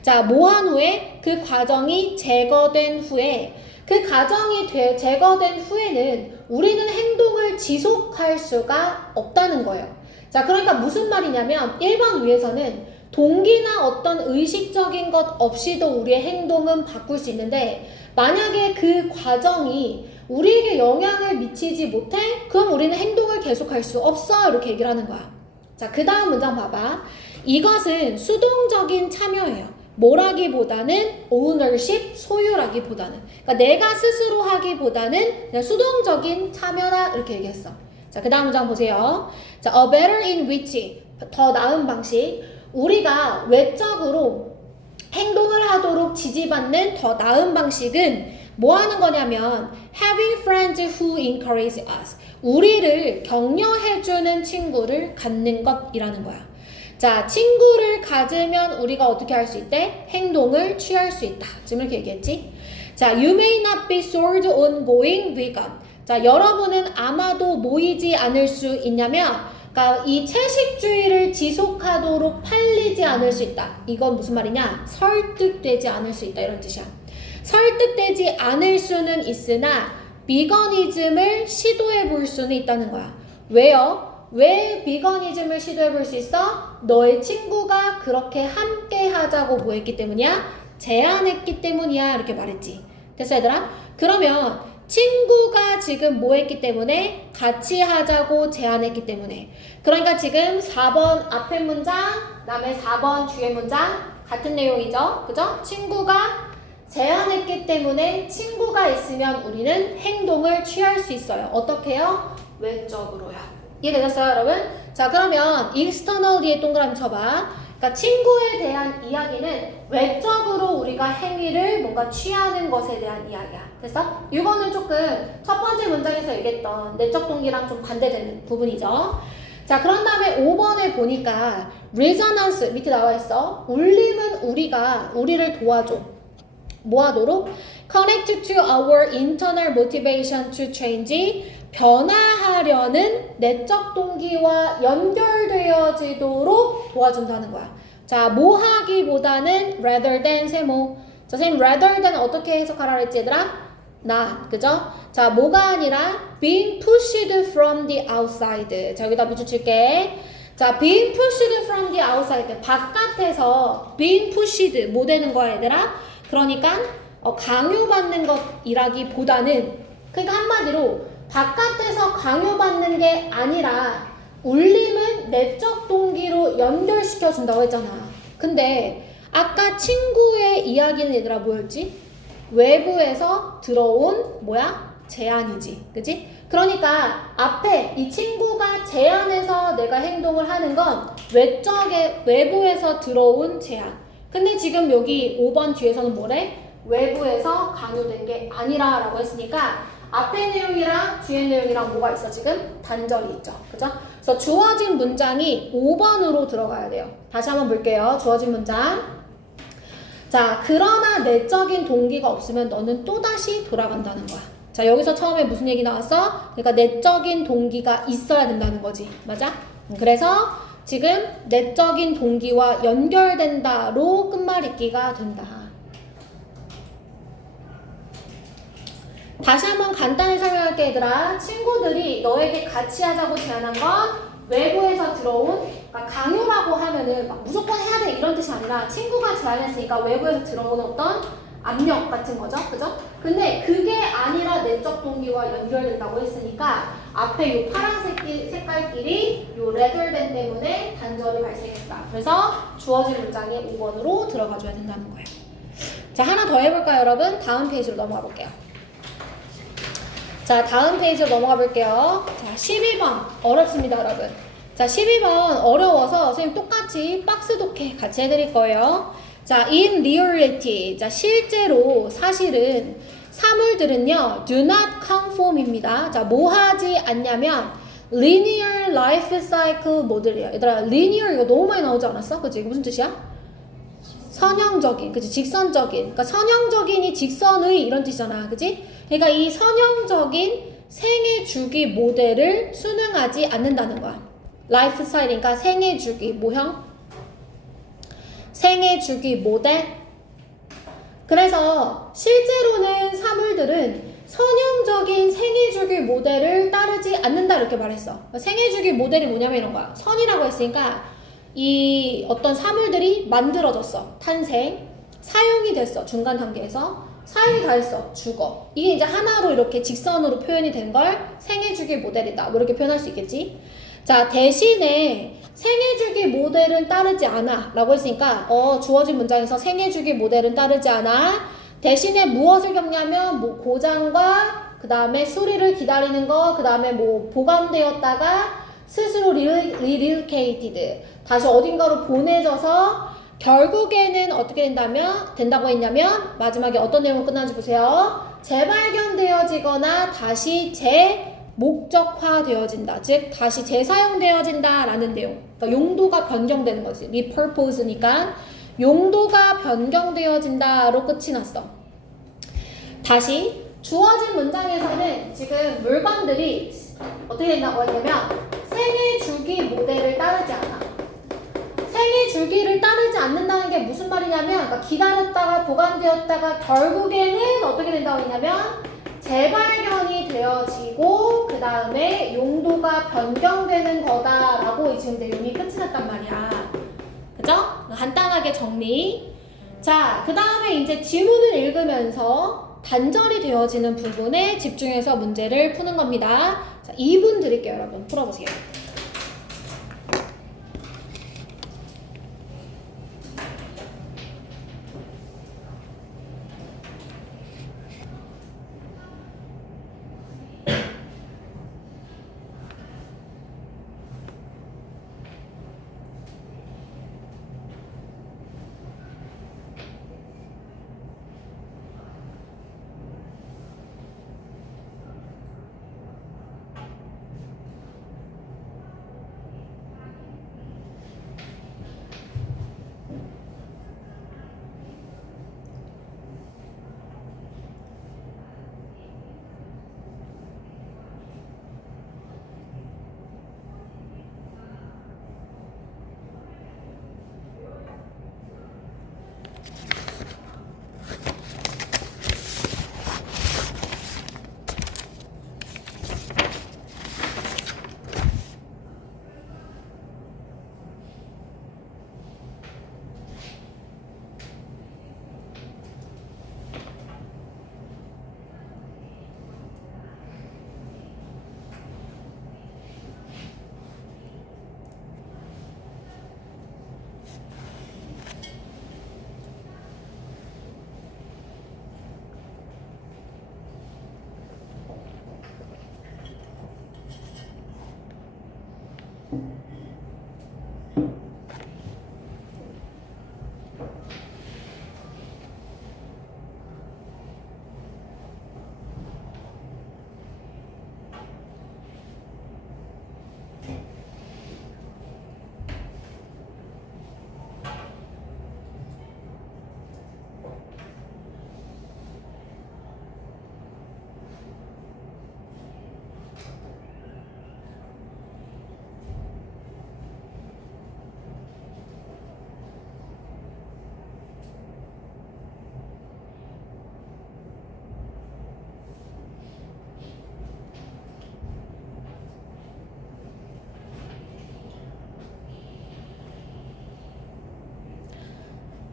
자, 뭐한 후에 그 과정이 제거된 후에 그 과정이 제거된 후에는 우리는 행동을 지속할 수가 없다는 거예요. 자, 그러니까 무슨 말이냐면 1번 위에서는 동기나 어떤 의식적인 것 없이도 우리의 행동은 바꿀 수 있는데 만약에 그 과정이 우리에게 영향을 미치지 못해? 그럼 우리는 행동을 계속할 수 없어. 이렇게 얘기를 하는 거야. 자, 그 다음 문장 봐봐. 이것은 수동적인 참여예요. 뭐라기보다는 ownership, 소유라기보다는. 그러니까 내가 스스로 하기보다는 그냥 수동적인 참여라 이렇게 얘기했어. 자, 그 다음 문장 보세요. 자, a better in which, 더 나은 방식. 우리가 외적으로 행동을 하도록 지지받는 더 나은 방식은 뭐 하는 거냐면 having friends who encourage us. 우리를 격려해주는 친구를 갖는 것이라는 거야. 자, 친구를 가지면 우리가 어떻게 할 수 있대? 행동을 취할 수 있다. 지금 이렇게 얘기했지? 자, you may not be sold on going vegan. 자, 여러분은 아마도 모이지 않을 수 있냐면 그러니까 이 채식주의를 지속하도록 팔리지 않을 수 있다. 이건 무슨 말이냐? 설득되지 않을 수 있다. 이런 뜻이야. 설득되지 않을 수는 있으나 비거니즘을 시도해 볼 수는 있다는 거야. 왜요? 왜 비거니즘을 시도해 볼 수 있어? 너의 친구가 그렇게 함께 하자고 뭐 했기 때문이야? 제안했기 때문이야. 이렇게 말했지. 됐어 얘들아? 그러면 친구가 지금 뭐 했기 때문에? 같이 하자고 제안했기 때문에. 그러니까 지금 4번 앞에 문장, 그다음에 4번 뒤에 문장 같은 내용이죠. 그죠? 친구가 제안했기 때문에 친구가 있으면 우리는 행동을 취할 수 있어요. 어떻게요? 외적으로요. 이해되셨어요, 여러분? 자, 그러면 external 뒤에 동그라미 쳐봐. 그러니까 친구에 대한 이야기는 외적으로 우리가 행위를 뭔가 취하는 것에 대한 이야기야. 됐어? 이거는 조금 첫 번째 문장에서 얘기했던 내적 동기랑 좀 반대되는 부분이죠. 자, 그런 다음에 5번에 보니까 resonance 밑에 나와 있어. 울림은 우리를 도와줘. 뭐 하도록? Connect to our internal motivation to change. 변화하려는 내적 동기와 연결되어지도록 도와준다는 거야. 자, 뭐 하기보다는 rather than 세모. 자, 선생님 rather than 어떻게 해석하라 그랬지 얘들아? not, 그죠? 자, 뭐가 아니라 being pushed from the outside. 자, 여기다 붙여줄게. 자, being pushed from the outside. 바깥에서 being pushed 뭐 되는 거야 얘들아? 그러니까 강요받는 것이라기보다는, 그러니까 한마디로 바깥에서 강요받는 게 아니라 울림은 내적 동기로 연결시켜 준다고 했잖아. 근데 아까 친구의 이야기는 얘들아 뭐였지? 외부에서 들어온 제안이지. 그치? 그러니까 앞에 이 친구가 제안해서 내가 행동을 하는 건 외부에서 들어온 제안. 근데 지금 여기 5번 뒤에서는 뭐래? 외부에서 강요된 게 아니라 라고 했으니까 앞에 내용이랑 뒤에 내용이랑 뭐가 있어 지금? 단절이 있죠. 그죠? 그래서 주어진 문장이 5번으로 들어가야 돼요. 다시 한번 볼게요. 주어진 문장. 자, 그러나 내적인 동기가 없으면 너는 또다시 돌아간다는 거야. 자, 여기서 처음에 무슨 얘기 나왔어? 그러니까 내적인 동기가 있어야 된다는 거지. 맞아? 그래서 지금 내적인 동기와 연결된다로 끝말잇기가 된다. 다시 한번 간단히 설명할게 얘들아. 친구들이 너에게 같이 하자고 제안한 건 외부에서 들어온, 그러니까 강요라고 하면은 막 무조건 해야 돼 이런 뜻이 아니라 친구가 제안했으니까 외부에서 들어온 어떤 압력 같은 거죠. 그죠? 근데 그게 아니라 내적 동기와 연결된다고 했으니까 앞에 요 파란색 색깔끼리 요 rather than 때문에 단절이 발생했다. 그래서 주어진 문장이 5번으로 들어가줘야 된다는 거예요. 자, 하나 더 해볼까요 여러분? 다음 페이지로 넘어가 볼게요. 자, 다음 페이지로 넘어가 볼게요. 자, 12번 어렵습니다 여러분. 자, 12번 어려워서 선생님 똑같이 박스 독해 같이 해드릴 거예요. 자, in reality. 자, 실제로 사실은 사물들은요 do not conform입니다. 자, 뭐 하지 않냐면 linear life cycle 모델이에요. 얘들아, linear 이거 너무 많이 나오지 않았어? 그치? 이거 무슨 뜻이야? 선형적인, 그치? 직선적인. 그러니까 선형적인이 직선의 이런 뜻이잖아. 그치? 그러니까 이 선형적인 생애 주기 모델을 수능하지 않는다는 거야. 라이프 스타일, 그러니까 생애 주기 모형? 생애 주기 모델? 그래서 실제로는 사물들은 선형적인 생애 주기 모델을 따르지 않는다 이렇게 말했어. 생애 주기 모델이 뭐냐면 이런 거야. 선이라고 했으니까 이 어떤 사물들이 만들어졌어. 탄생. 사용이 됐어. 중간 단계에서. 사용이 다 했어. 죽어. 이게 이제 하나로 이렇게 직선으로 표현이 된 걸 생애주기 모델이다. 뭐 이렇게 표현할 수 있겠지? 자, 대신에 생애주기 모델은 따르지 않아. 라고 했으니까, 주어진 문장에서 생애주기 모델은 따르지 않아. 대신에 무엇을 겪냐면, 뭐, 고장과, 그 다음에 수리를 기다리는 거, 그 다음에 뭐, 보관되었다가, 스스로 relocated. 다시 어딘가로 보내져서, 결국에는 어떻게 된다고 했냐면 마지막에 어떤 내용으로 끝나는지 보세요. 재발견되어지거나 다시 재목적화되어진다. 즉 다시 재사용되어진다 라는 내용. 그러니까 용도가 변경되는 거지. repurpose니까 용도가 변경되어진다로 끝이 났어. 다시 주어진 문장에서는 지금 물건들이 어떻게 된다고 했냐면 생애 주기 모델을 따르지 않아. 생애 주기를 따르지 않는다는 게 무슨 말이냐면, 그러니까 기다렸다가 보관되었다가 결국에는 어떻게 된다고 했냐면 재발견이 되어지고 그 다음에 용도가 변경되는 거다라고 지금 내용이 끝이 났단 말이야. 그죠? 간단하게 정리. 자, 그 다음에 이제 지문을 읽으면서 단절이 되어지는 부분에 집중해서 문제를 푸는 겁니다. 자, 2분 드릴게요 여러분. 풀어보세요.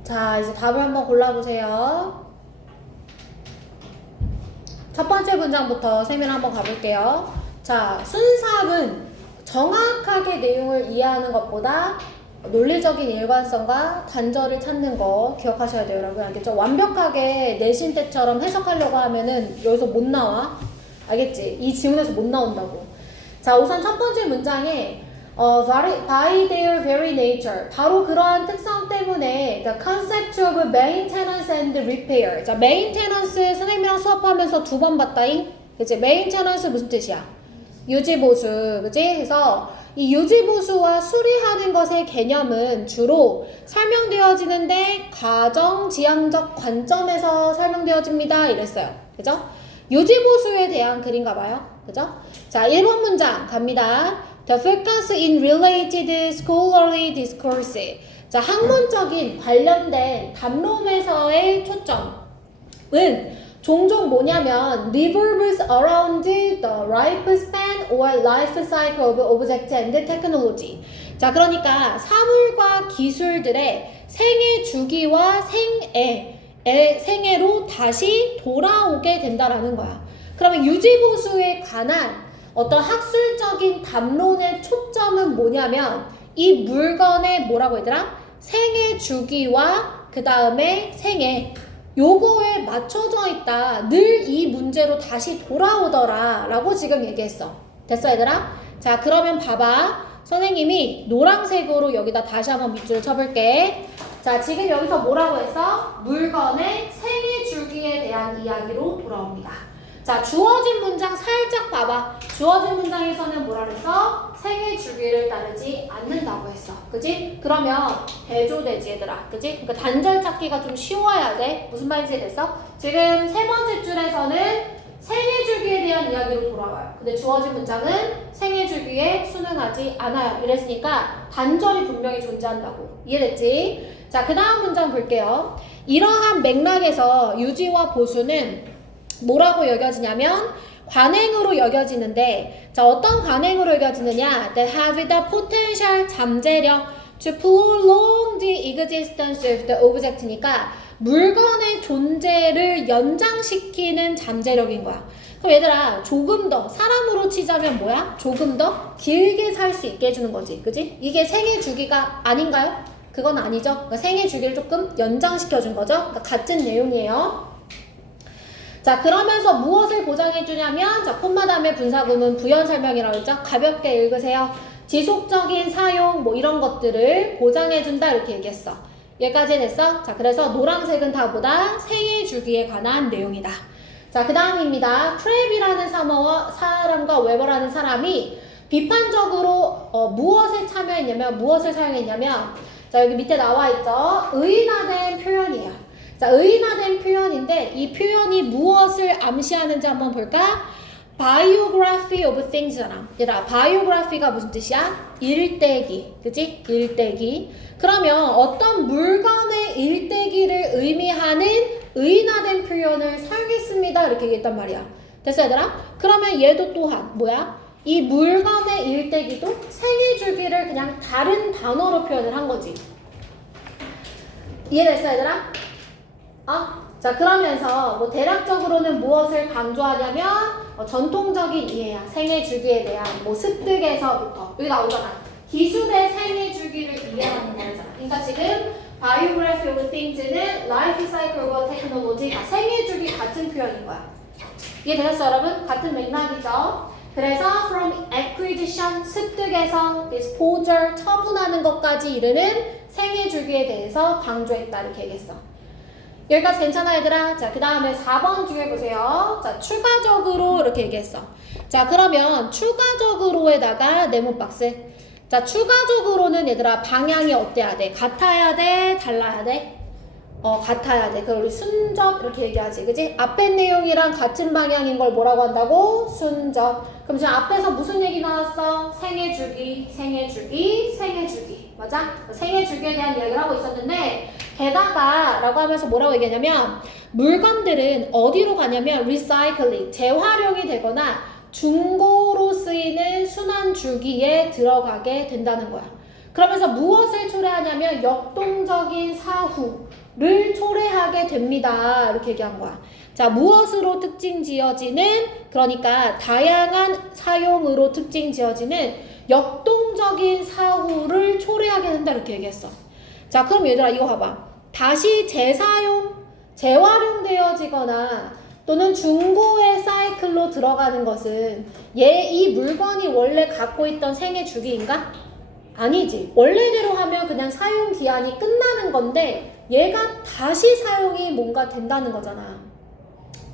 자, 이제 답을 한번 골라보세요. 첫 번째 문장부터 세밀 한번 가볼게요. 자, 순삭은 정확하게 내용을 이해하는 것보다 논리적인 일관성과 단절을 찾는 거 기억하셔야 돼요, 여러분. 알겠죠? 완벽하게 내신 때처럼 해석하려고 하면은 여기서 못 나와. 알겠지? 이 지문에서 못 나온다고. 자, 우선 첫 번째 문장에 by their very nature, 바로 그러한 특성 때문에 the concept of maintenance and repair. 자, maintenance 선생님이랑 수업하면서 2번 봤다잉. 그치? maintenance 무슨 뜻이야? 유지보수, 그치? 그래서 이 유지보수와 수리하는 것의 개념은 주로 설명되어지는데 가정지향적 관점에서 설명되어집니다. 이랬어요. 그죠? 유지보수에 대한 글인가 봐요. 그죠? 자, 1번 문장 갑니다. The focus in related scholarly discourse. 자, 학문적인 관련된 담론에서의 초점은 종종 뭐냐면 revolves around the lifespan or life cycle of object and technology. 자, 그러니까 사물과 기술들의 생애 주기와 생애로 다시 돌아오게 된다라는 거야. 그러면 유지보수에 관한 어떤 학술적인 담론의 초점은 뭐냐면 이 물건의 뭐라고 얘들아? 생애 주기와 그 다음에 생애 요거에 맞춰져 있다. 늘 이 문제로 다시 돌아오더라 라고 지금 얘기했어. 됐어 얘들아? 자, 그러면 봐봐. 선생님이 노란색으로 여기다 다시 한번 밑줄을 쳐볼게. 자, 지금 여기서 뭐라고 했어? 물건의 생애 주기에 대한 이야기로 돌아옵니다. 자, 주어진 문장 살짝 봐봐. 주어진 문장에서는 뭐라 그랬어? 생애 주기를 따르지 않는다고 했어. 그지? 그러면 대조되지 얘들아. 그지? 그러니까 단절 찾기가 좀 쉬워야 돼. 무슨 말인지 됐어? 지금 세 번째 줄에서는 생애 주기에 대한 이야기로 돌아와요. 근데 주어진 문장은 생애 주기에 순응하지 않아요. 이랬으니까 단절이 분명히 존재한다고. 이해됐지? 자, 그 다음 문장 볼게요. 이러한 맥락에서 유지와 보수는 뭐라고 여겨지냐면 관행으로 여겨지는데, 자, 어떤 관행으로 여겨지느냐? They have the potential 잠재력 to prolong the existence of the object니까 물건의 존재를 연장시키는 잠재력인 거야. 그럼 얘들아, 조금 더 사람으로 치자면 뭐야? 조금 더 길게 살 수 있게 해주는 거지. 그지? 이게 생애 주기가 아닌가요? 그건 아니죠. 그러니까 생애 주기를 조금 연장시켜준 거죠. 그러니까 같은 내용이에요. 자, 그러면서 무엇을 보장해주냐면, 자, 콤마 다음에 분사구문 부연 설명이라고 했죠? 가볍게 읽으세요. 지속적인 사용, 뭐 이런 것들을 보장해준다, 이렇게 얘기했어. 여기까지 됐어? 자, 그래서 노란색은 다보다 생애 주기에 관한 내용이다. 자, 그 다음입니다. 크랩이라는 사람과 웨버라는 사람이 비판적으로 무엇을 참여했냐면, 무엇을 사용했냐면, 자, 여기 밑에 나와 있죠? 의인화된 표현이에요. 자, 의인화된 표현인데 이 표현이 무엇을 암시하는지 한번 볼까? biography of things잖아. 얘들아, biography가 무슨 뜻이야? 일대기, 그치? 일대기. 그러면 어떤 물건의 일대기를 의미하는 의인화된 표현을 사용했습니다. 이렇게 얘기했단 말이야. 됐어, 얘들아? 그러면 얘도 또한 뭐야? 이 물건의 일대기도 생애 주기를 그냥 다른 단어로 표현을 한 거지. 이해됐어, 얘들아? 자, 그러면서 뭐 대략적으로는 무엇을 강조하냐면 전통적인 이해야. 생애 주기에 대한 뭐 습득에서부터 여기 나오잖아. 기술의 생애 주기를 이해하는 거잖아. 그러니까 지금 biography of things는 life cycle of technology, 생애 주기 같은 표현인 거야. 이해되셨어, 여러분? 같은 맥락이죠. 그래서 from acquisition, 습득에서 disposal, 처분하는 것까지 이르는 생애 주기에 대해서 강조했다. 이렇게 얘기했어. 여기까지 괜찮아 얘들아? 자, 그 다음에 4번 중에 보세요. 자, 추가적으로 이렇게 얘기했어. 자, 그러면 추가적으로에다가 네모 박스. 자, 추가적으로는 얘들아 방향이 어때야 돼? 같아야 돼? 달라야 돼? 같아야 돼. 그럼 우리 순적 이렇게 얘기하지. 그지? 앞에 내용이랑 같은 방향인 걸 뭐라고 한다고? 순적. 그럼 지금 앞에서 무슨 얘기 나왔어? 생애 주기, 생애 주기, 생애 주기. 맞아? 생애 주기에 대한 이야기를 하고 있었는데 게다가 라고 하면서 뭐라고 얘기하냐면 물건들은 어디로 가냐면 리사이클링, 재활용이 되거나 중고로 쓰이는 순환 주기에 들어가게 된다는 거야. 그러면서 무엇을 초래하냐면 역동적인 사후를 초래하게 됩니다. 이렇게 얘기한 거야. 자, 무엇으로 특징 지어지는, 그러니까 다양한 사용으로 특징 지어지는 역동적인 사후를 초래하게 된다. 이렇게 얘기했어. 자, 그럼 얘들아 이거 봐봐. 다시 재사용, 재활용되어지거나 또는 중고의 사이클로 들어가는 것은 이 물건이 원래 갖고 있던 생애 주기인가? 아니지. 원래대로 하면 그냥 사용 기한이 끝나는 건데 얘가 다시 사용이 뭔가 된다는 거잖아.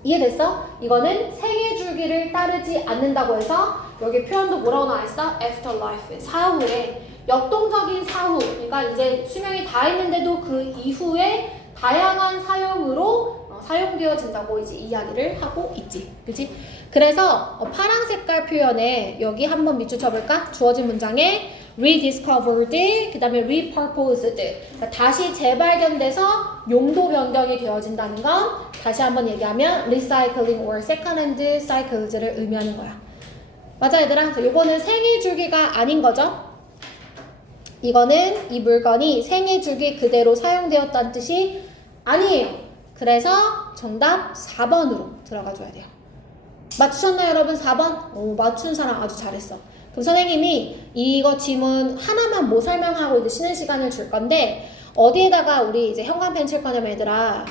이해됐어? 이거는 생애 주기를 따르지 않는다고 해서 여기 표현도 뭐라고 나와있어? afterlife, 사후에 역동적인 사후, 그러니까 이제 수명이 다 있는데도 그 이후에 다양한 사용으로 사용되어진다고 이제 이야기를 하고 있지. 그치? 그래서 파란 색깔 표현에 여기 한번 밑줄 쳐볼까? 주어진 문장에 rediscovered, 그 다음에 repurposed, 그러니까 다시 재발견돼서 용도 변경이 되어진다는 건 다시 한번 얘기하면 recycling or second-hand cycles를 의미하는 거야. 맞아 얘들아? 이거는 생애 주기가 아닌 거죠? 이거는 이 물건이 생애 주기 그대로 사용되었다는 뜻이 아니에요. 그래서 정답 4번으로 들어가 줘야 돼요. 맞추셨나요 여러분? 4번? 오, 맞춘 사람 아주 잘했어. 그럼 선생님이 이거 지문 하나만 뭐 설명하고 이제 쉬는 시간을 줄 건데 어디에다가 우리 이제 형광펜 칠 거냐면 얘들아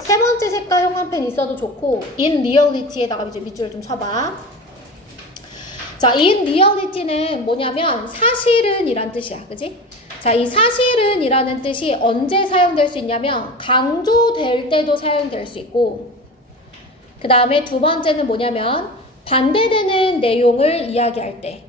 세 번째 색깔 형광펜 있어도 좋고 in reality에다가 이제 밑줄을 좀 쳐봐. 자, in reality는 뭐냐면 사실은 이란 뜻이야. 그지? 자, 이 사실은 이라는 뜻이 언제 사용될 수 있냐면 강조될 때도 사용될 수 있고 그 다음에 두 번째는 뭐냐면 반대되는 내용을 이야기할 때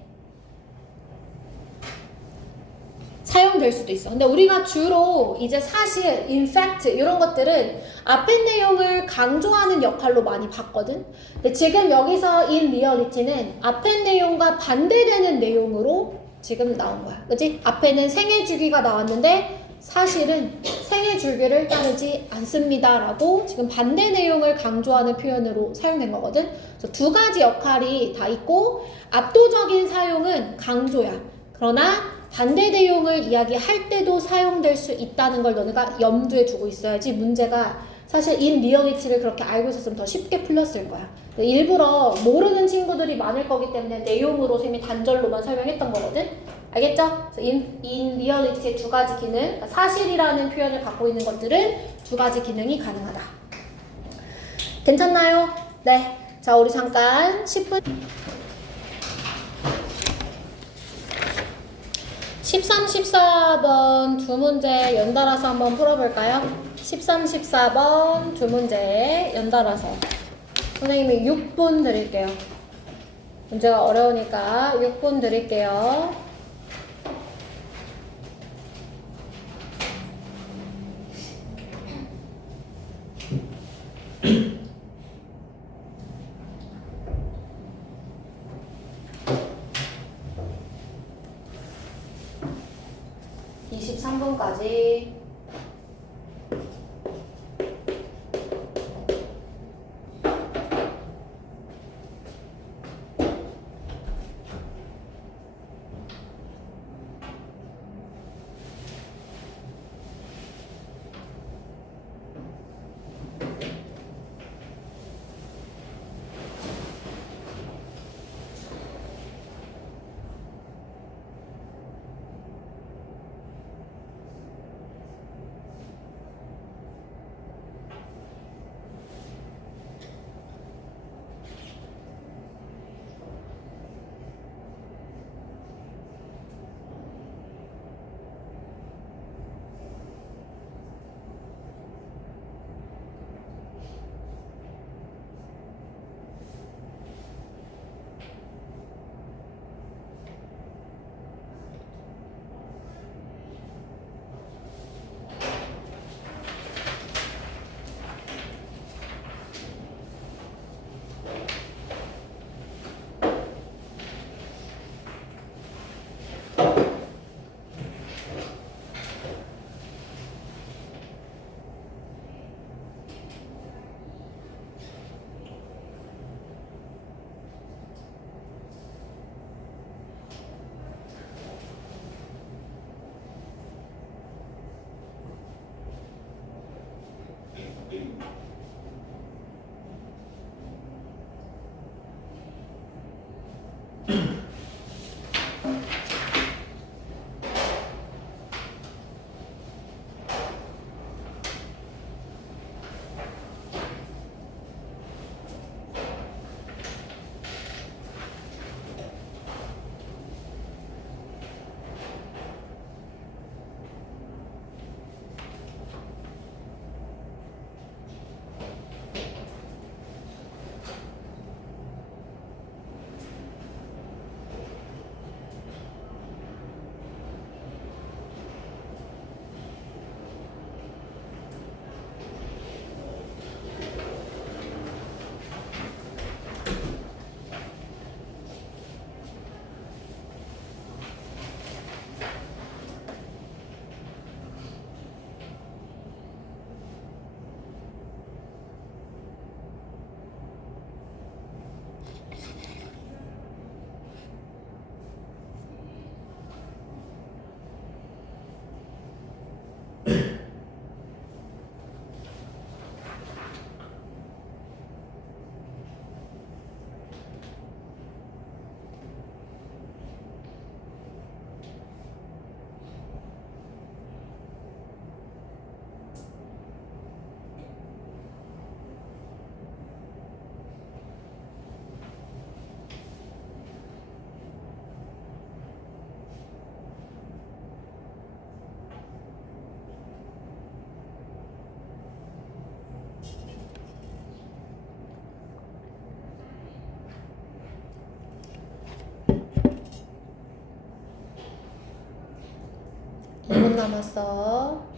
사용될 수도 있어. 근데 우리가 주로 이제 사실, in fact 이런 것들은 앞에 내용을 강조하는 역할로 많이 봤거든. 근데 지금 여기서 in reality는 앞에 내용과 반대되는 내용으로 지금 나온 거야. 그치? 앞에는 생애 주기가 나왔는데 사실은 생애 주기를 따르지 않습니다 라고 지금 반대 내용을 강조하는 표현으로 사용된 거거든. 그래서 두 가지 역할이 다 있고 압도적인 사용은 강조야. 그러나 반대 내용을 이야기할 때도 사용될 수 있다는 걸 너네가 염두에 두고 있어야지 문제가 사실 in reality를 그렇게 알고 있었으면 더 쉽게 풀렸을 거야. 일부러 모르는 친구들이 많을 거기 때문에 내용으로 쌤이 단절로만 설명했던 거거든. 알겠죠? in reality의 두 가지 기능, 그러니까 사실이라는 표현을 갖고 있는 것들은 두 가지 기능이 가능하다. 괜찮나요? 네. 자, 우리 잠깐 10분. 13, 14번 두 문제 연달아서 한번 풀어볼까요? 13, 14번 두 문제 연달아서 선생님이 6분 드릴게요. 문제가 어려우니까 6분 드릴게요. (23분까지) 남았어.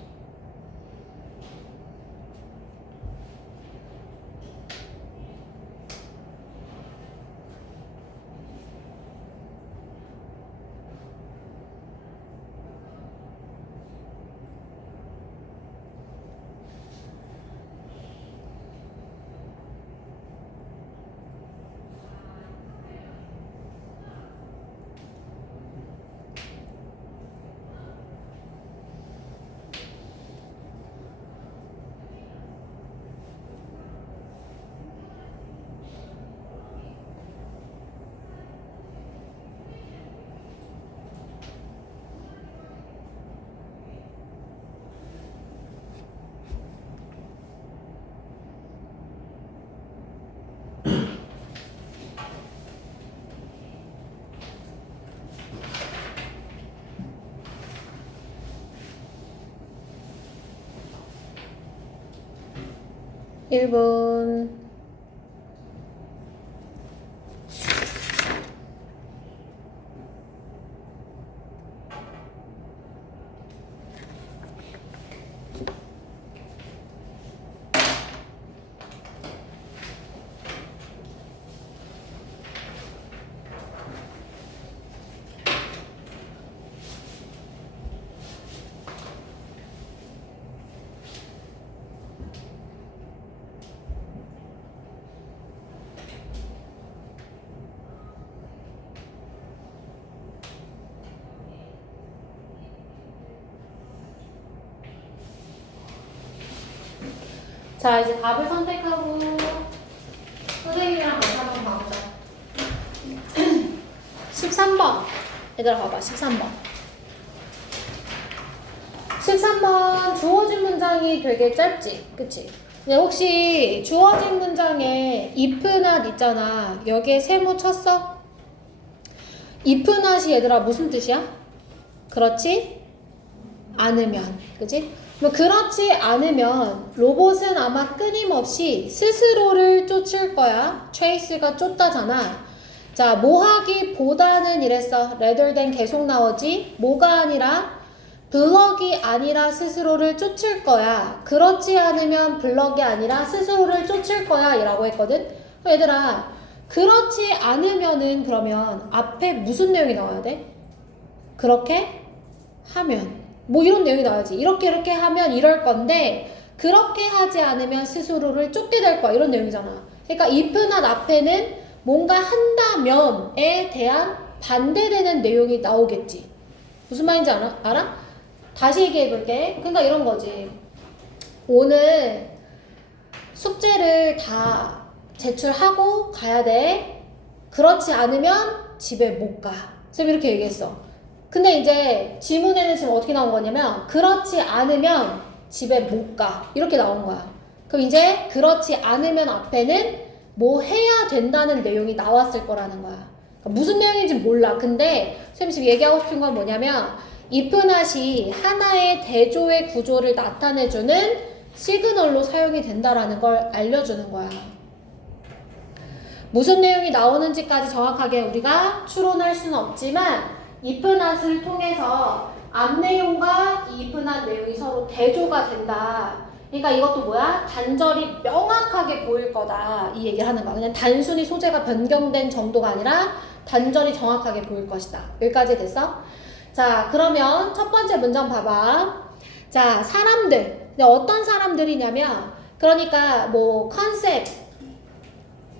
일 분. 자, 이제 답을 선택하고 선생님이랑 같이 한번 봐보자. 13번. 얘들아 봐봐. 13번. 13번 주어진 문장이 되게 짧지? 그치? 근데 혹시 주어진 문장에 if not 있잖아. 여기에 세모 쳤어? if not이 얘들아 무슨 뜻이야? 그렇지? 않으면. 그치? 뭐 그렇지 않으면 로봇은 아마 끊임없이 스스로를 쫓을 거야. trace가 쫓다잖아. 자, 뭐 하기보다는 이랬어. rather than 계속 나오지. 뭐가 아니라 블럭이 아니라 스스로를 쫓을 거야. 그렇지 않으면 블럭이 아니라 스스로를 쫓을 거야 이라고 했거든. 얘들아, 그렇지 않으면은 그러면 앞에 무슨 내용이 나와야 돼? 그렇게 하면 뭐 이런 내용이 나와야지. 이렇게 하면 이럴 건데 그렇게 하지 않으면 스스로를 쫓게 될 거야. 이런 내용이잖아. 그러니까 if not 앞에는 뭔가 한다면에 대한 반대되는 내용이 나오겠지. 무슨 말인지 알아? 다시 얘기해 볼게. 그러니까 이런 거지. 오늘 숙제를 다 제출하고 가야 돼. 그렇지 않으면 집에 못 가. 쌤 이렇게 얘기했어. 근데 이제 지문에는 지금 어떻게 나온 거냐면 그렇지 않으면 집에 못 가. 이렇게 나온 거야. 그럼 이제 그렇지 않으면 앞에는 뭐 해야 된다는 내용이 나왔을 거라는 거야. 그러니까 무슨 내용인지 몰라. 근데 쌤 지금 얘기하고 싶은 건 뭐냐면 if not이 하나의 대조의 구조를 나타내주는 시그널로 사용이 된다라는 걸 알려주는 거야. 무슨 내용이 나오는지까지 정확하게 우리가 추론할 수는 없지만 if not을 통해서 앞 내용과 이 if not 내용이 서로 대조가 된다. 그러니까 이것도 뭐야? 단절이 명확하게 보일 거다. 이 얘기를 하는 거야. 그냥 단순히 소재가 변경된 정도가 아니라 단절이 정확하게 보일 것이다. 여기까지 됐어? 자, 그러면 첫 번째 문장 봐봐. 자, 사람들. 근데 어떤 사람들이냐면 그러니까 뭐 컨셉,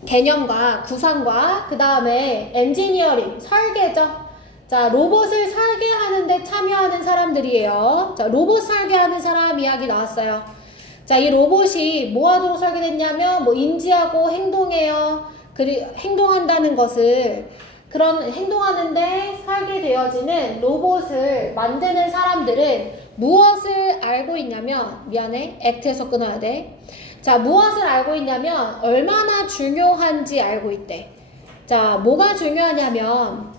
개념과 구상과 그 다음에 엔지니어링, 설계죠. 자, 로봇을 설계하는데 참여하는 사람들이에요. 자, 로봇 설계하는 사람 이야기 나왔어요. 자, 이 로봇이 뭐 하도록 설계됐냐면 뭐 인지하고 행동해요. 행동한다는 것을 그런 행동하는데 설계되어지는 로봇을 만드는 사람들은 무엇을 알고 있냐면 미안해. act에서 끊어야 돼. 자, 무엇을 알고 있냐면 얼마나 중요한지 알고 있대. 자, 뭐가 중요하냐면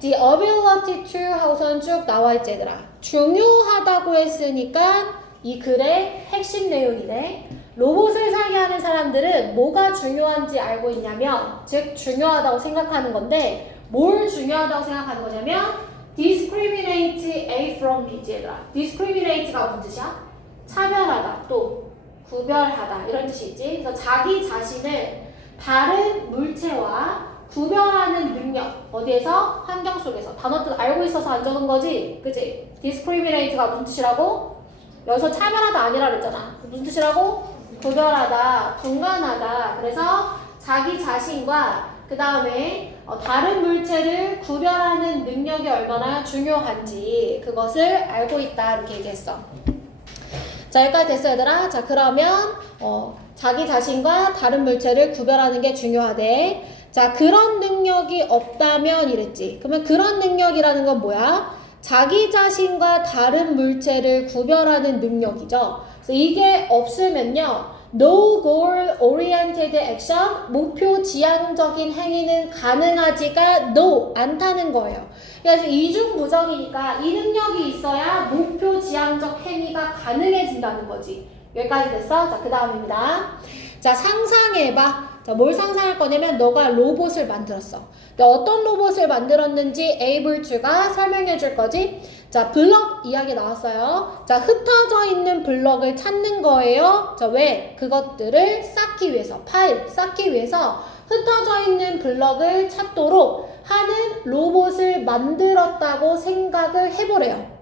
the ability to 하고선 쭉 나와있지 얘들아. 중요하다고 했으니까 이 글의 핵심 내용이네. 로봇을 설계하는 사람들은 뭐가 중요한지 알고 있냐면 즉 중요하다고 생각하는 건데 뭘 중요하다고 생각하는 거냐면 discriminate A from B지 얘들아. discriminate가 무슨 뜻이야? 차별하다, 또 구별하다 이런 뜻이 있지. 그래서 자기 자신을 다른 물체와 구별하는 능력. 어디에서? 환경 속에서. 단어 뜻 알고 있어서 안 적은 거지? 그치? discriminate가 무슨 뜻이라고? 여기서 차별하다 아니라 그랬잖아. 무슨 뜻이라고? 구별하다, 분간하다. 그래서 자기 자신과 그 다음에 다른 물체를 구별하는 능력이 얼마나 중요한지 그것을 알고 있다 이렇게 얘기했어. 자, 여기까지 됐어 얘들아. 자, 그러면 자기 자신과 다른 물체를 구별하는 게 중요하대. 자, 그런 능력이 없다면 이랬지. 그러면 그런 능력이라는 건 뭐야? 자기 자신과 다른 물체를 구별하는 능력이죠. 그래서 이게 없으면요, no goal oriented action, 목표 지향적인 행위는 가능하지가 no, 않다는 거예요. 그래서 이중부정이니까 이 능력이 있어야 목표 지향적 행위가 가능해진다는 거지. 여기까지 됐어? 자, 그 다음입니다. 자, 상상해봐. 자, 뭘 상상할 거냐면 너가 로봇을 만들었어. 근데 어떤 로봇을 만들었는지 able to가 설명해 줄 거지. 자, 블럭 이야기 나왔어요. 자, 흩어져 있는 블럭을 찾는 거예요. 자, 왜? 그것들을 쌓기 위해서, 파일 쌓기 위해서 흩어져 있는 블럭을 찾도록 하는 로봇을 만들었다고 생각을 해보래요.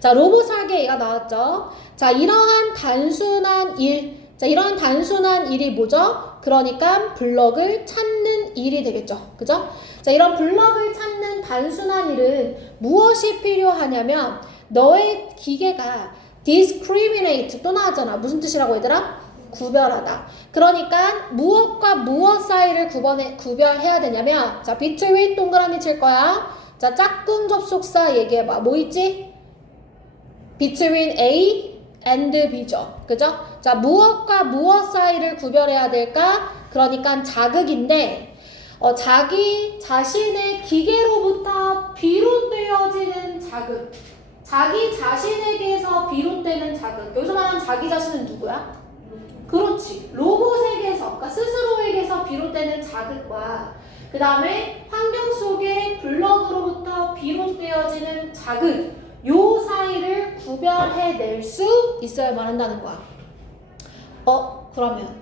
자, 로봇 설계가 나왔죠. 자, 이러한 단순한 일. 자, 이런 단순한 일이 뭐죠? 그러니까 블럭을 찾는 일이 되겠죠. 그죠? 자, 이런 블럭을 찾는 단순한 일은 무엇이 필요하냐면 너의 기계가 discriminate 또 나왔잖아. 무슨 뜻이라고 얘들아? 구별하다. 그러니까 무엇과 무엇 사이를 구별해야 되냐면 자, between 동그라미 칠 거야. 자, 짝꿍 접속사 얘기해봐. 뭐 있지? between A and B죠. 그죠? 자, 무엇과 무엇 사이를 구별해야 될까? 그러니까 자극인데 자기 자신의 기계로부터 비롯되어지는 자극. 자기 자신에게서 비롯되는 자극. 여기서 말하는 자기 자신은 누구야? 그렇지. 로봇에게서, 그러니까 스스로에게서 비롯되는 자극과 그 다음에 환경 속의 블럭으로부터 비롯되어지는 자극. 요 사이를 구별해낼 수 있어야만 한다는 거야. 그러면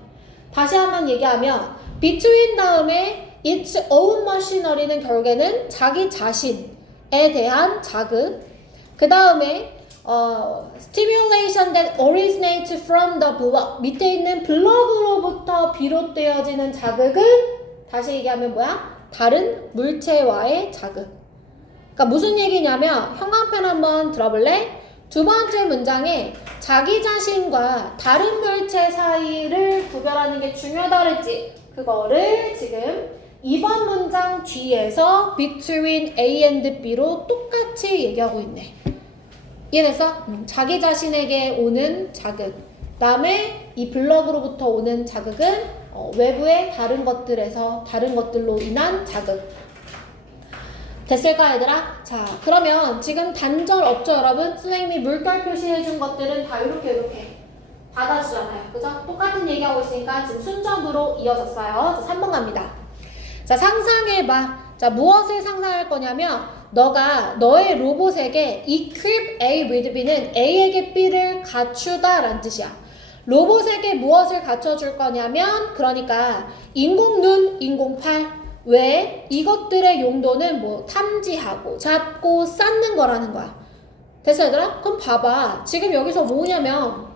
다시 한번 얘기하면 between 다음에 its own machinery는 결국에는 자기 자신에 대한 자극. 그 다음에 stimulation that originates from the block. 밑에 있는 블럭으로부터 비롯되어지는 자극은 다시 얘기하면 뭐야? 다른 물체와의 자극. 그러니까 무슨 얘기냐면 형광펜 한번 들어볼래? 두 번째 문장에 자기 자신과 다른 물체 사이를 구별하는 게 중요하다 그랬지? 그거를 지금 2번 문장 뒤에서 between A and B로 똑같이 얘기하고 있네. 이해됐어? 자기 자신에게 오는 자극. 그 다음에 이 블럭으로부터 오는 자극은 외부의 다른 것들에서 다른 것들로 인한 자극. 됐을까 얘들아? 자, 그러면 지금 단절 없죠 여러분? 선생님이 물결 표시해준 것들은 다 이렇게 받아주잖아요. 그죠? 똑같은 얘기하고 있으니까 지금 순정으로 이어졌어요. 자, 3번 갑니다. 자, 상상해봐. 자, 무엇을 상상할 거냐면 너가 너의 로봇에게 equip A with B는 A에게 B를 갖추다 라는 뜻이야. 로봇에게 무엇을 갖춰줄 거냐면 그러니까 인공눈, 인공팔. 왜? 이것들의 용도는 뭐 탐지하고 잡고 쌓는 거라는 거야. 됐어 얘들아? 그럼 봐봐. 지금 여기서 뭐냐면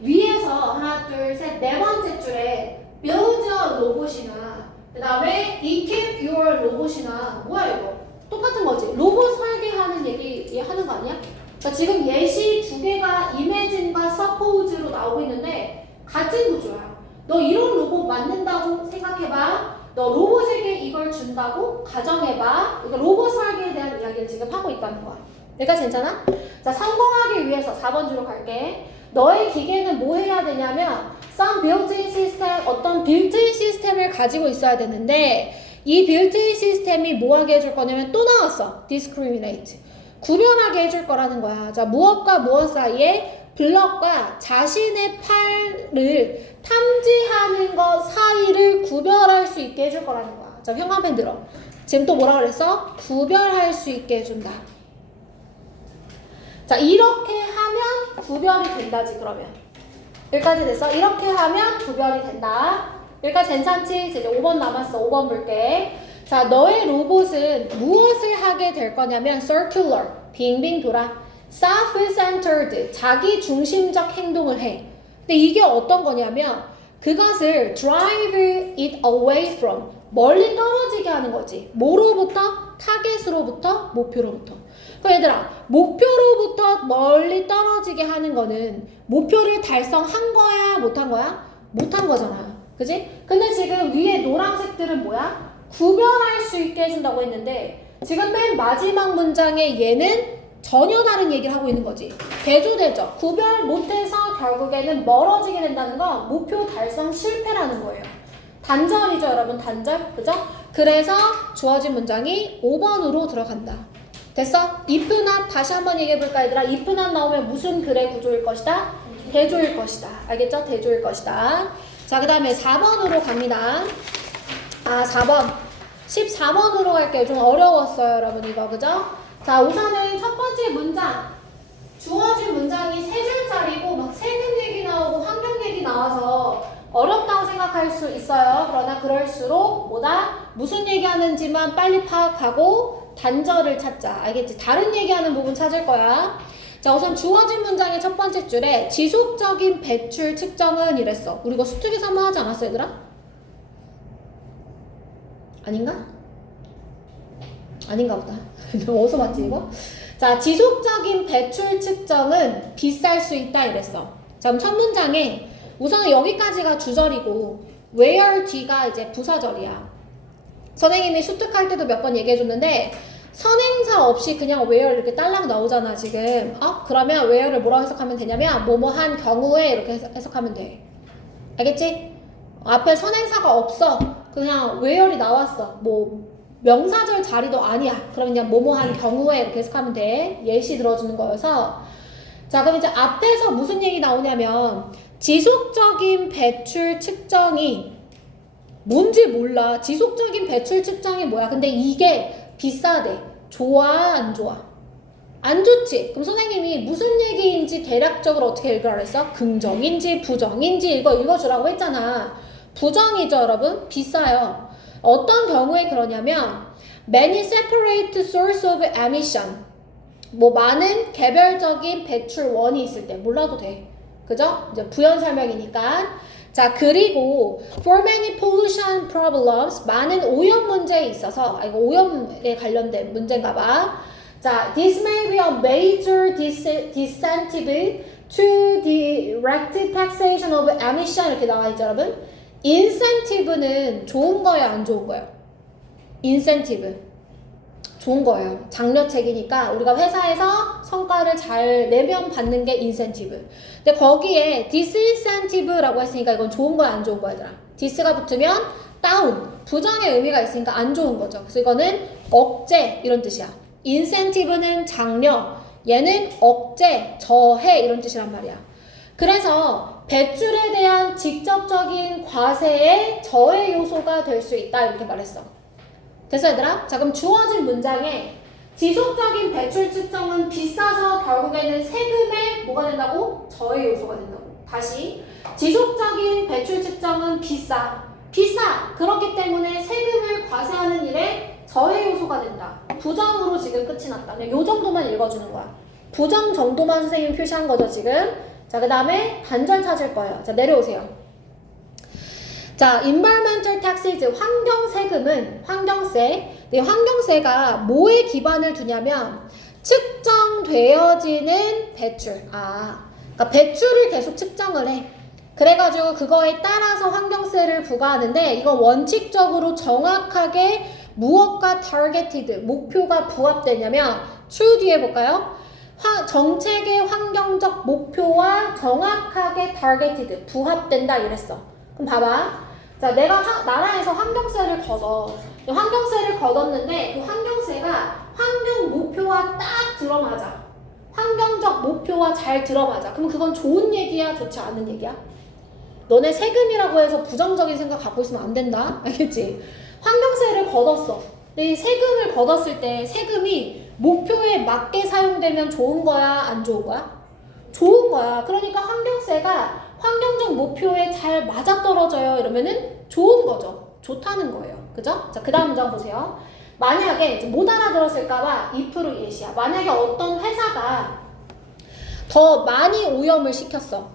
위에서 하나 둘 셋 네 번째 줄에 build a 로봇이나 그 다음에 equip your 로봇이나 뭐야 이거? 똑같은 거지. 로봇 설계하는 얘기 하는 거 아니야? 자, 지금 예시 두 개가 imagine과 suppose로 나오고 있는데 같은 구조야. 너 이런 로봇 만든다고 생각해봐. 너 로봇에게 이걸 준다고 가정해봐. 이거 로봇 설계에 대한 이야기를 지금 하고 있다는 거야. 내가 괜찮아? 자, 성공하기 위해서 4번 주로 갈게. 너의 기계는 뭐 해야 되냐면 some built-in system, 어떤 built-in 시스템을 가지고 있어야 되는데 이 built-in 시스템이 뭐 하게 해줄 거냐면 또 나왔어. discriminate. 구별하게 해줄 거라는 거야. 자, 무엇과 무엇 사이에 블럭과 자신의 팔을 탐지하는 것 사이를 구별할 수 있게 해줄 거라는 거야. 자, 형광펜 들어. 지금 또 뭐라 그랬어? 구별할 수 있게 해준다. 자, 이렇게 하면 구별이 된다지, 그러면. 여기까지 됐어? 이렇게 하면 구별이 된다. 여기까지 괜찮지? 이제 5번 남았어. 5번 볼게. 자, 너의 로봇은 무엇을 하게 될 거냐면 circular, 빙빙 돌아. self-centered, 자기 중심적 행동을 해. 근데 이게 어떤 거냐면 그것을 drive it away from, 멀리 떨어지게 하는 거지. 뭐로부터? 타겟으로부터, 목표로부터. 그럼 얘들아, 목표로부터 멀리 떨어지게 하는 거는 목표를 달성한 거야, 못한 거야? 못한 거잖아. 그지? 근데 지금 위에 노란색들은 뭐야? 구별할 수 있게 해준다고 했는데 지금 맨 마지막 문장에 얘는 전혀 다른 얘기를 하고 있는 거지. 대조되죠. 구별 못해서 결국에는 멀어지게 된다는 건 목표 달성 실패라는 거예요. 단절이죠, 여러분. 단절. 그죠? 그래서 주어진 문장이 5번으로 들어간다. 됐어? if not 다시 한번 얘기해볼까 얘들아? if not 나오면 무슨 글의 구조일 것이다? 대조일 것이다. 알겠죠? 대조일 것이다. 자, 그 다음에 4번으로 갑니다. 4번. 14번으로 갈게요. 좀 어려웠어요, 여러분. 이거, 그죠? 자, 우선은 첫 번째 문장. 주어진 문장이 3줄짜리고 막 세금 얘기 나오고 환경 얘기 나와서 어렵다고 생각할 수 있어요. 그러나 그럴수록 뭐다? 무슨 얘기하는지만 빨리 파악하고 단절을 찾자. 알겠지? 다른 얘기하는 부분 찾을 거야. 자, 우선 주어진 문장의 첫 번째 줄에 지속적인 배출 측정은 이랬어. 우리 이거 수특에서 한번 하지 않았어, 얘들아? 아닌가? 아닌가 보다. 어디서 봤지 이거? 자, 지속적인 배출 측정은 비쌀 수 있다 이랬어. 자, 그럼 첫 문장에 우선은 여기까지가 주절이고 where 뒤가 이제 부사절이야. 선생님이 수특할 때도 몇 번 얘기해줬는데 선행사 없이 그냥 where 이렇게 딸랑 나오잖아 지금. 그러면 where를 뭐라고 해석하면 되냐면 뭐뭐한 경우에 이렇게 해석하면 돼. 알겠지? 앞에 선행사가 없어. 그냥 where이 나왔어. 뭐 명사절 자리도 아니야. 그러면 그냥 뭐뭐한 경우에 이렇게 해석하면 돼. 예시 들어주는 거여서. 자, 그럼 이제 앞에서 무슨 얘기 나오냐면 지속적인 배출 측정이 뭔지 몰라. 지속적인 배출 측정이 뭐야? 근데 이게 비싸대. 좋아, 안 좋아? 안 좋지? 그럼 선생님이 무슨 얘기인지 대략적으로 어떻게 읽으라 그랬어? 긍정인지 부정인지 읽어주라고 했잖아. 부정이죠, 여러분? 비싸요. 어떤 경우에 그러냐면 many separate source of emission, 뭐 많은 개별적인 배출원이 있을 때. 몰라도 돼. 그죠? 이제 부연 설명이니까. 자, 그리고 for many pollution problems, 많은 오염 문제에 있어서, 이거 오염에 관련된 문제인가 봐. 자, this may be a major disincentive to direct taxation of emission 이렇게 나와 있죠, 여러분? incentive는 좋은 거예요, 안 좋은 거예요? incentive. 좋은 거예요. 장려책이니까 우리가 회사에서 성과를 잘 내면 받는 게 incentive. 근데 거기에 disincentive라고 했으니까 이건 좋은 거야, 안 좋은 거야, 얘들아? dis가 붙으면 다운, 부정의 의미가 있으니까 안 좋은 거죠. 그래서 이거는 억제 이런 뜻이야. incentive는 장려, 얘는 억제, 저해 이런 뜻이란 말이야. 그래서 배출에 대한 직접적인 과세의 저해 요소가 될 수 있다 이렇게 말했어. 됐어, 얘들아? 자, 그럼 주어진 문장에 지속적인 배출 측정은 비싸서 결국에는 세금에 뭐가 된다고? 저해 요소가 된다고. 다시, 지속적인 배출 측정은 비싸. 그렇기 때문에 세금을 과세하는 일에 저해 요소가 된다. 부정으로 지금 끝이 났다. 그냥 요 정도만 읽어주는 거야. 부정 정도만 선생님이 표시한 거죠, 지금. 자, 그 다음에 단절 찾을 거예요. 자, 내려오세요. 자, environmental taxes, 환경세금은 환경세. 이 환경세가 뭐에 기반을 두냐면 측정되어지는 배출. 그러니까 배출을 계속 측정을 해. 그래가지고 그거에 따라서 환경세를 부과하는데 이건 원칙적으로 정확하게 무엇과 targeted, 목표가 부합되냐면 to 뒤에 볼까요? 정책의 환경적 목표와 정확하게 targeted, 부합된다 이랬어. 그럼 봐봐. 자, 내가 나라에서 환경세를 걷어. 환경세를 걷었는데 그 환경세가 환경 목표와 딱 들어맞아. 환경적 목표와 잘 들어맞아. 그럼 그건 좋은 얘기야? 좋지 않은 얘기야? 너네 세금이라고 해서 부정적인 생각 갖고 있으면 안 된다. 알겠지? 환경세를 걷었어. 근데 이 세금을 걷었을 때 세금이 목표에 맞게 사용되면 좋은 거야, 안 좋은 거야? 좋은 거야. 그러니까 환경세가 환경적 목표에 잘 맞아떨어져요. 이러면은 좋은 거죠. 좋다는 거예요. 그죠? 자, 그 다음 문장 보세요. 만약에 이제 못 알아들었을까봐 if로 예시야. 만약에 어떤 회사가 더 많이 오염을 시켰어.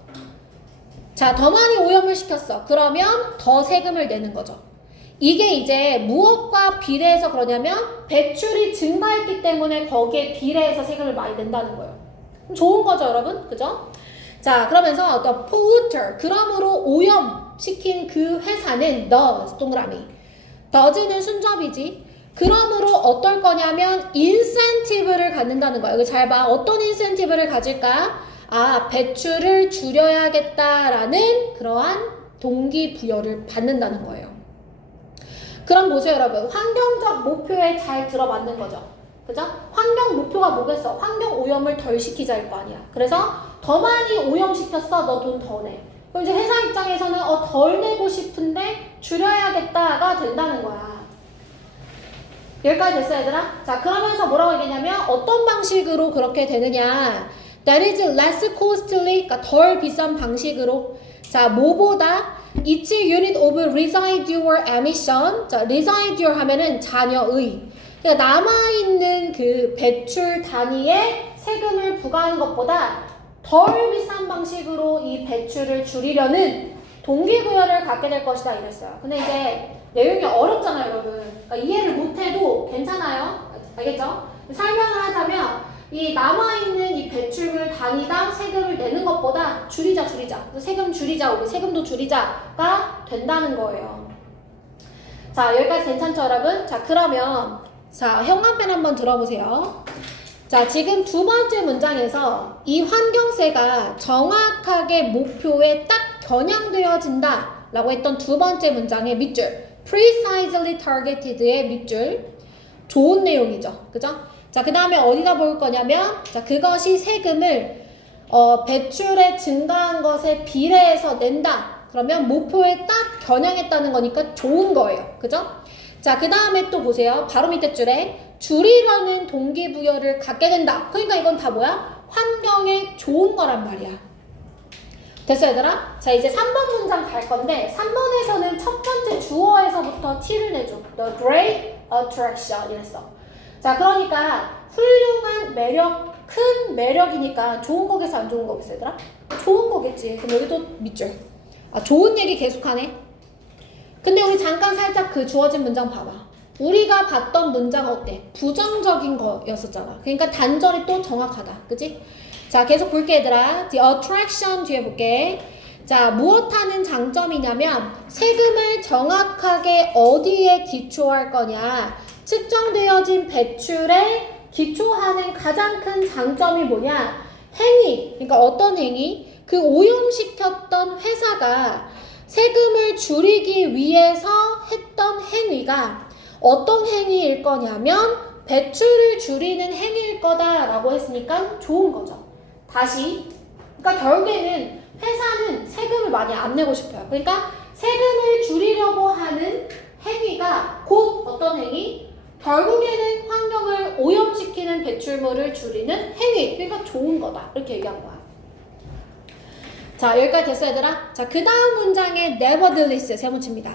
자, 더 많이 오염을 시켰어. 그러면 더 세금을 내는 거죠. 이게 이제 무엇과 비례해서 그러냐면 배출이 증가했기 때문에 거기에 비례해서 세금을 많이 낸다는 거예요. 좋은 거죠, 여러분? 그죠? 자, 그러면서 the polluter, 그러므로 오염시킨 그 회사는 does, 동그라미. does는 순접이지. 그러므로 어떨 거냐면 incentive를 갖는다는 거야. 여기 잘 봐. 어떤 incentive를 가질까? 아, 배출을 줄여야겠다라는 그러한 동기부여를 받는다는 거예요. 그럼 보세요, 여러분. 환경적 목표에 잘 들어맞는 거죠. 그죠? 환경 목표가 뭐겠어? 환경 오염을 덜 시키자일 거 아니야. 그래서 더 많이 오염시켰어. 너 돈 더 내. 그럼 이제 회사 입장에서는 덜 내고 싶은데 줄여야겠다가 된다는 거야. 여기까지 됐어, 얘들아? 자, 그러면서 뭐라고 얘기냐면 어떤 방식으로 그렇게 되느냐. That is less costly, 그러니까 덜 비싼 방식으로. 자, 뭐보다 each unit of residual emission. 자, residual 하면은 잔여의. 그러니까 남아있는 그 배출 단위에 세금을 부과하는 것보다 덜 비싼 방식으로 이 배출을 줄이려는 동기부여를 갖게 될 것이다 이랬어요. 근데 이제 내용이 어렵잖아요, 여러분. 그러니까 이해를 못해도 괜찮아요. 알겠죠? 설명을 하자면 이 남아있는 이 배출물 단위당 세금을 내는 것보다 줄이자. 세금 줄이자. 우리 세금도 줄이자가 된다는 거예요. 자, 여기까지 괜찮죠, 여러분? 자, 그러면 자, 현관펜 한번 들어보세요. 자, 지금 두 번째 문장에서 이 환경세가 정확하게 목표에 딱 겨냥되어진다 라고 했던 두 번째 문장의 밑줄, precisely targeted의 밑줄, 좋은 내용이죠. 그죠? 자, 그 다음에 어디다 볼 거냐면, 자, 그것이 세금을 배출에 증가한 것에 비례해서 낸다. 그러면 목표에 딱 겨냥했다는 거니까 좋은 거예요. 그죠? 자, 그 다음에 또 보세요. 바로 밑에 줄에 줄이려는 동기부여를 갖게 된다. 그러니까 이건 다 뭐야? 환경에 좋은 거란 말이야. 됐어, 얘들아? 자, 이제 3번 문장 갈 건데 3번에서는 첫 번째 주어에서부터 T를 내줘. The great attraction 이랬어. 자, 그러니까 훌륭한 매력, 큰 매력이니까 좋은 거겠어, 안 좋은 거겠어, 얘들아? 좋은 거겠지. 그럼 여기도 밑줄. 아, 좋은 얘기 계속하네. 근데 우리 잠깐 살짝 그 주어진 문장 봐봐. 우리가 봤던 문장 어때? 부정적인 거였었잖아. 그러니까 단절이 또 정확하다. 그치? 자, 계속 볼게, 얘들아. The attraction 뒤에 볼게. 자, 무엇 하는 장점이냐면 세금을 정확하게 어디에 기초할 거냐. 측정되어진 배출에 기초하는 가장 큰 장점이 뭐냐? 행위. 그러니까 어떤 행위? 그 오염시켰던 회사가 세금을 줄이기 위해서 했던 행위가 어떤 행위일 거냐면 배출을 줄이는 행위일 거다라고 했으니까 좋은 거죠. 다시, 그러니까 결국에는 회사는 세금을 많이 안 내고 싶어요. 그러니까 세금을 줄이려고 하는 행위가 곧 어떤 행위? 결국에는 환경을 오염시키는 배출물을 줄이는 행위. 그러니까 좋은 거다. 이렇게 얘기한 거야. 자, 여기까지 됐어, 얘들아? 자, 그 다음 문장에 nevertheless 세모칩니다.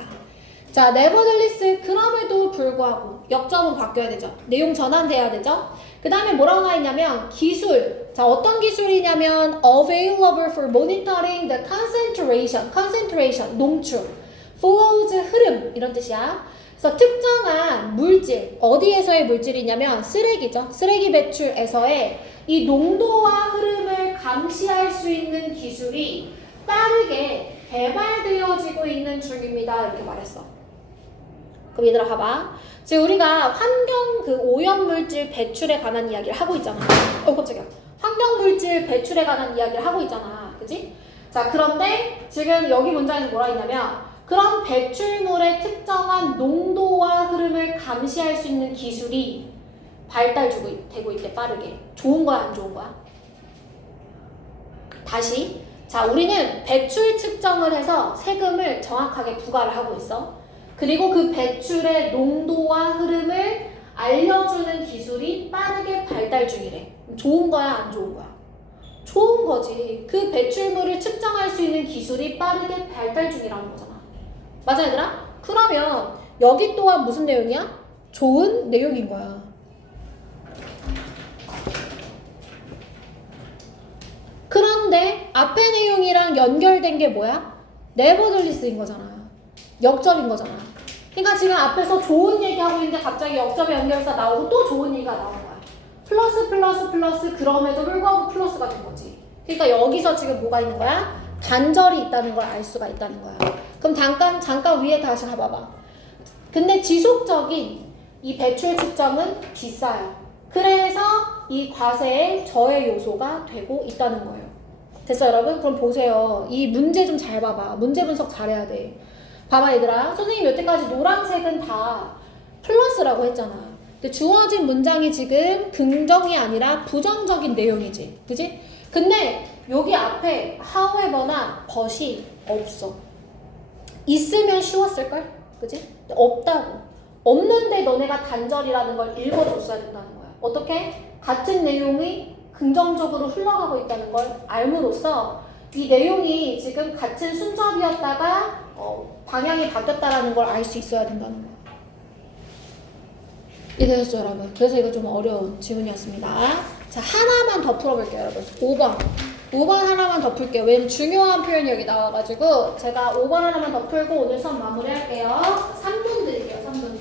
자, nevertheless 그럼에도 불구하고 역점은 바뀌어야 되죠. 내용 전환돼야 되죠. 그 다음에 뭐라고 나있냐면 기술. 자, 어떤 기술이냐면 available for monitoring the concentration, 농축, flows, 흐름 이런 뜻이야. 그래서 특정한 물질, 어디에서의 물질이냐면 쓰레기죠. 쓰레기 배출에서의 이 농도와 흐름을 감시할 수 있는 기술이 빠르게 개발되어지고 있는 중입니다. 이렇게 말했어. 그럼 얘들아 봐봐. 지금 우리가 환경 그 오염물질 배출에 관한 이야기를 하고 있잖아. 깜짝이야. 환경물질 배출에 관한 이야기를 하고 있잖아. 그치? 자, 그런데 지금 여기 문장에서 뭐라 했냐면 그런 배출물의 특정한 농도와 흐름을 감시할 수 있는 기술이 발달되고 있대, 빠르게. 좋은 거야, 안 좋은 거야? 다시. 자, 우리는 배출 측정을 해서 세금을 정확하게 부과를 하고 있어. 그리고 그 배출의 농도와 흐름을 알려주는 기술이 빠르게 발달 중이래. 좋은 거야, 안 좋은 거야? 좋은 거지. 그 배출물을 측정할 수 있는 기술이 빠르게 발달 중이라는 거잖아. 맞아, 얘들아? 그러면 여기 또한 무슨 내용이야? 좋은 내용인 거야. 그런데 앞에 내용이랑 연결된 게 뭐야? 네버들리스인 거잖아. 역접인 거잖아. 그러니까 지금 앞에서 좋은 얘기하고 있는데 갑자기 역접의 연결사 나오고 또 좋은 얘기가 나온 거야. 플러스 플러스 플러스 그럼에도 불구하고 플러스가 된 거지. 그러니까 여기서 지금 뭐가 있는 거야? 단절이 있다는 걸 알 수가 있다는 거야. 그럼 잠깐 위에 다시 가봐봐. 근데 지속적인 이 배출 측정은 비싸요. 그래서 이 과세의 저해 요소가 되고 있다는 거예요. 됐어, 여러분? 그럼 보세요. 이 문제 좀 잘 봐봐. 문제 분석 잘해야 돼. 봐봐, 얘들아. 선생님 여태까지 노란색은 다 플러스라고 했잖아. 근데 주어진 문장이 지금 긍정이 아니라 부정적인 내용이지. 그지? 근데 여기 앞에 however나 but이 없어. 있으면 쉬웠을걸? 그지? 없다고. 없는데 너네가 단절이라는 걸 읽어줬어야 된다는 거야. 어떻게? 같은 내용이 긍정적으로 흘러가고 있다는 걸 알므로써 이 내용이 지금 같은 순접이었다가 방향이 바뀌었다라는 걸 알 수 있어야 된다는 거야. 이해되셨죠, 여러분? 그래서 이거 좀 어려운 질문이었습니다. 자, 하나만 더 풀어볼게요, 여러분. 5번. 5번 하나만 더 풀게요. 왜냐면 중요한 표현이 여기 나와가지고 제가 5번 하나만 더 풀고 오늘 수업 마무리할게요. 3분 드릴게요, 3분.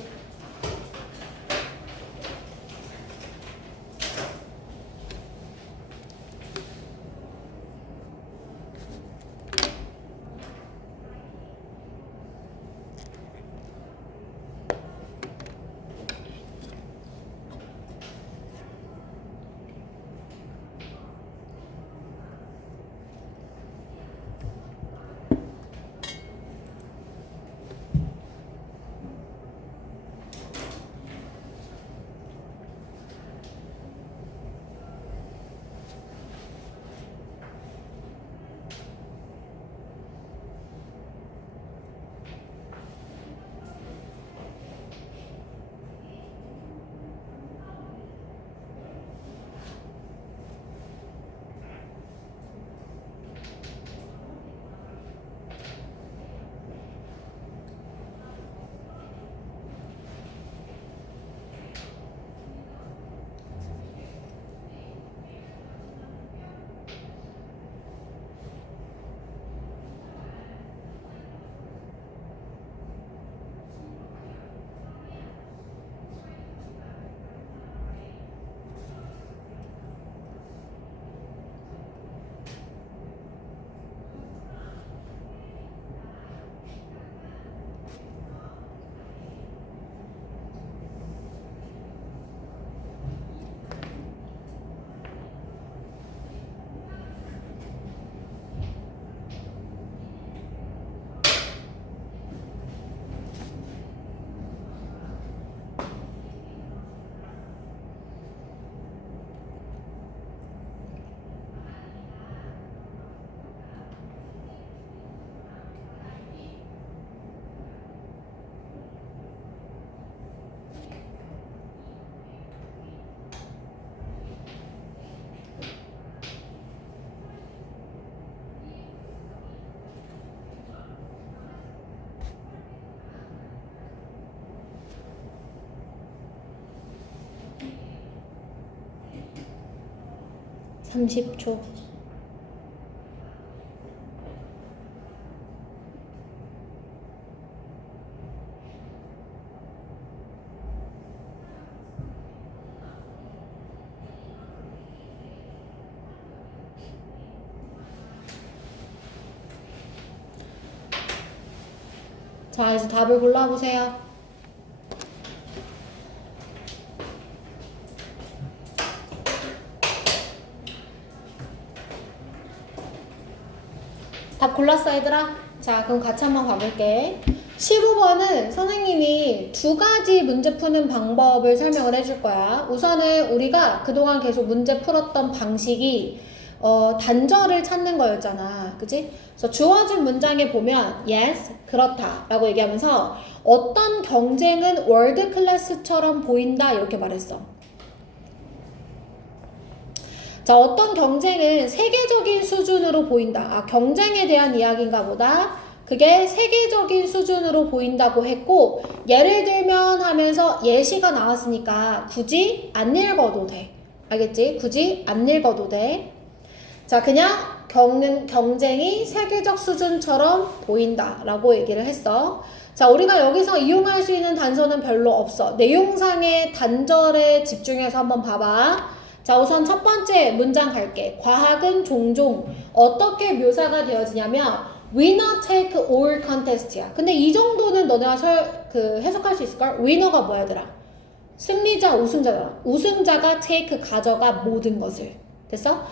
(30초) 자, 이제 답을 골라보세요. 답 골랐어, 얘들아? 자, 그럼 같이 한번 가볼게. 15번은 선생님이 두 가지 문제 푸는 방법을 설명을 해줄 거야. 우선은 우리가 그동안 계속 문제 풀었던 방식이 단절을 찾는 거였잖아. 그치? 그래서 주어진 문장에 보면 yes, 그렇다 라고 얘기하면서 어떤 경쟁은 월드 클래스처럼 보인다 이렇게 말했어. 자, 어떤 경쟁은 세계적인 수준으로 보인다. 경쟁에 대한 이야기인가 보다. 그게 세계적인 수준으로 보인다고 했고, 예를 들면 하면서 예시가 나왔으니까 굳이 안 읽어도 돼. 알겠지? 굳이 안 읽어도 돼. 자, 그냥 경쟁이 세계적 수준처럼 보인다 라고 얘기를 했어. 자, 우리가 여기서 이용할 수 있는 단서는 별로 없어. 내용상의 단절에 집중해서 한번 봐봐. 자, 우선 첫 번째 문장 갈게. 과학은 종종 어떻게 묘사가 되어지냐면 winner take all contest야. 근데 이 정도는 너네가 해석할 수 있을걸? winner가 뭐야, 얘들아? 승리자, 우승자잖아. 우승자가 take, 가져가 모든 것을. 됐어?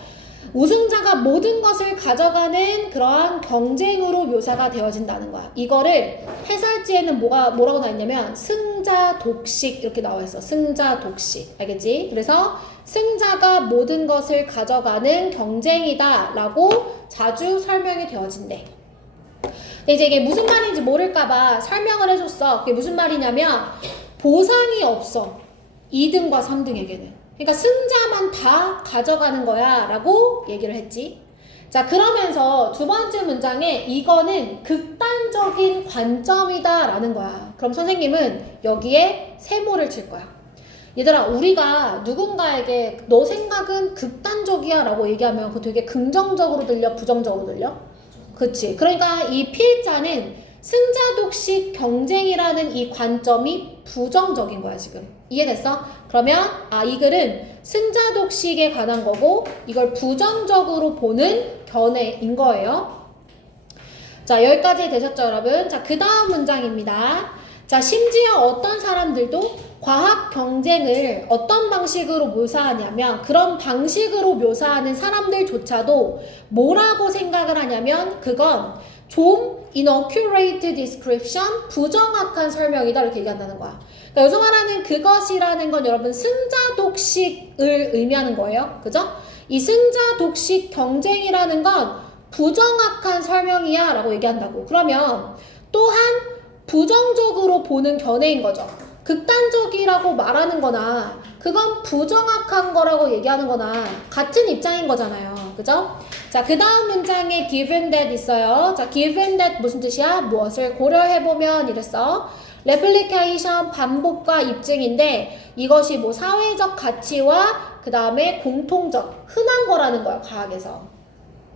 우승자가 모든 것을 가져가는 그러한 경쟁으로 묘사가 되어진다는 거야. 이거를 해설지에는 뭐라고 나왔냐면 승자 독식 이렇게 나와 있어. 승자 독식. 알겠지? 그래서 승자가 모든 것을 가져가는 경쟁이다 라고 자주 설명이 되어진대. 근데 이제 이게 무슨 말인지 모를까봐 설명을 해줬어. 그게 무슨 말이냐면 보상이 없어. 2등과 3등에게는. 그러니까 승자만 다 가져가는 거야 라고 얘기를 했지. 자, 그러면서 두 번째 문장에 이거는 극단적인 관점이다 라는 거야. 그럼 선생님은 여기에 세모를 칠 거야. 얘들아, 우리가 누군가에게 너 생각은 극단적이야 라고 얘기하면 그거 되게 긍정적으로 들려? 부정적으로 들려? 그치. 그러니까 이 필자는 승자 독식 경쟁이라는 이 관점이 부정적인 거야 지금. 이해됐어? 그러면 이 글은 승자 독식에 관한 거고 이걸 부정적으로 보는 견해인 거예요. 자, 여기까지 되셨죠 여러분? 자, 그 다음 문장입니다. 자, 심지어 어떤 사람들도 과학 경쟁을 어떤 방식으로 묘사하냐면 그런 방식으로 묘사하는 사람들조차도 뭐라고 생각을 하냐면 그건 좀 inaccurate description, 부정확한 설명이다 이렇게 얘기한다는 거야. 그러니까 여기서 말하는 그것이라는 건 여러분 승자 독식을 의미하는 거예요. 그죠? 이 승자 독식 경쟁이라는 건 부정확한 설명이야 라고 얘기한다고. 그러면 또한 부정적으로 보는 견해인 거죠. 극단적이라고 말하는 거나 그건 부정확한 거라고 얘기하는 거나 같은 입장인 거잖아요. 그죠? 자, 그 다음 문장에 given that 있어요. 자, given that 무슨 뜻이야? 무엇을 고려해보면 이랬어. replication, 반복과 입증인데 이것이 뭐 사회적 가치와 그 다음에 공통적, 흔한 거라는 거야, 과학에서.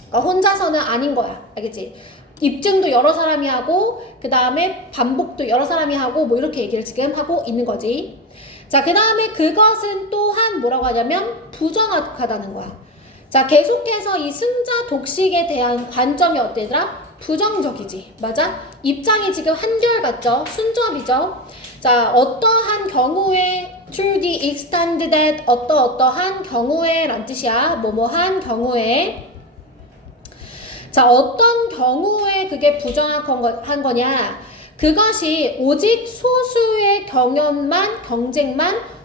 그러니까 혼자서는 아닌 거야. 알겠지? 입증도 여러 사람이 하고 그 다음에 반복도 여러 사람이 하고 뭐 이렇게 얘기를 지금 하고 있는 거지. 자, 그 다음에 그것은 또한 뭐라고 하냐면 부정확하다는 거야. 자, 계속해서 이 승자 독식에 대한 관점이 어때더라? 부정적이지. 맞아? 입장이 지금 한결같죠? 순접이죠? 자, 어떠한 경우에 to the extent that 어떠한 경우에 란 뜻이야. 뭐뭐한 경우에. 자, 어떤 경우에 그게 부정확한 거냐? 그것이 오직 소수의 경쟁만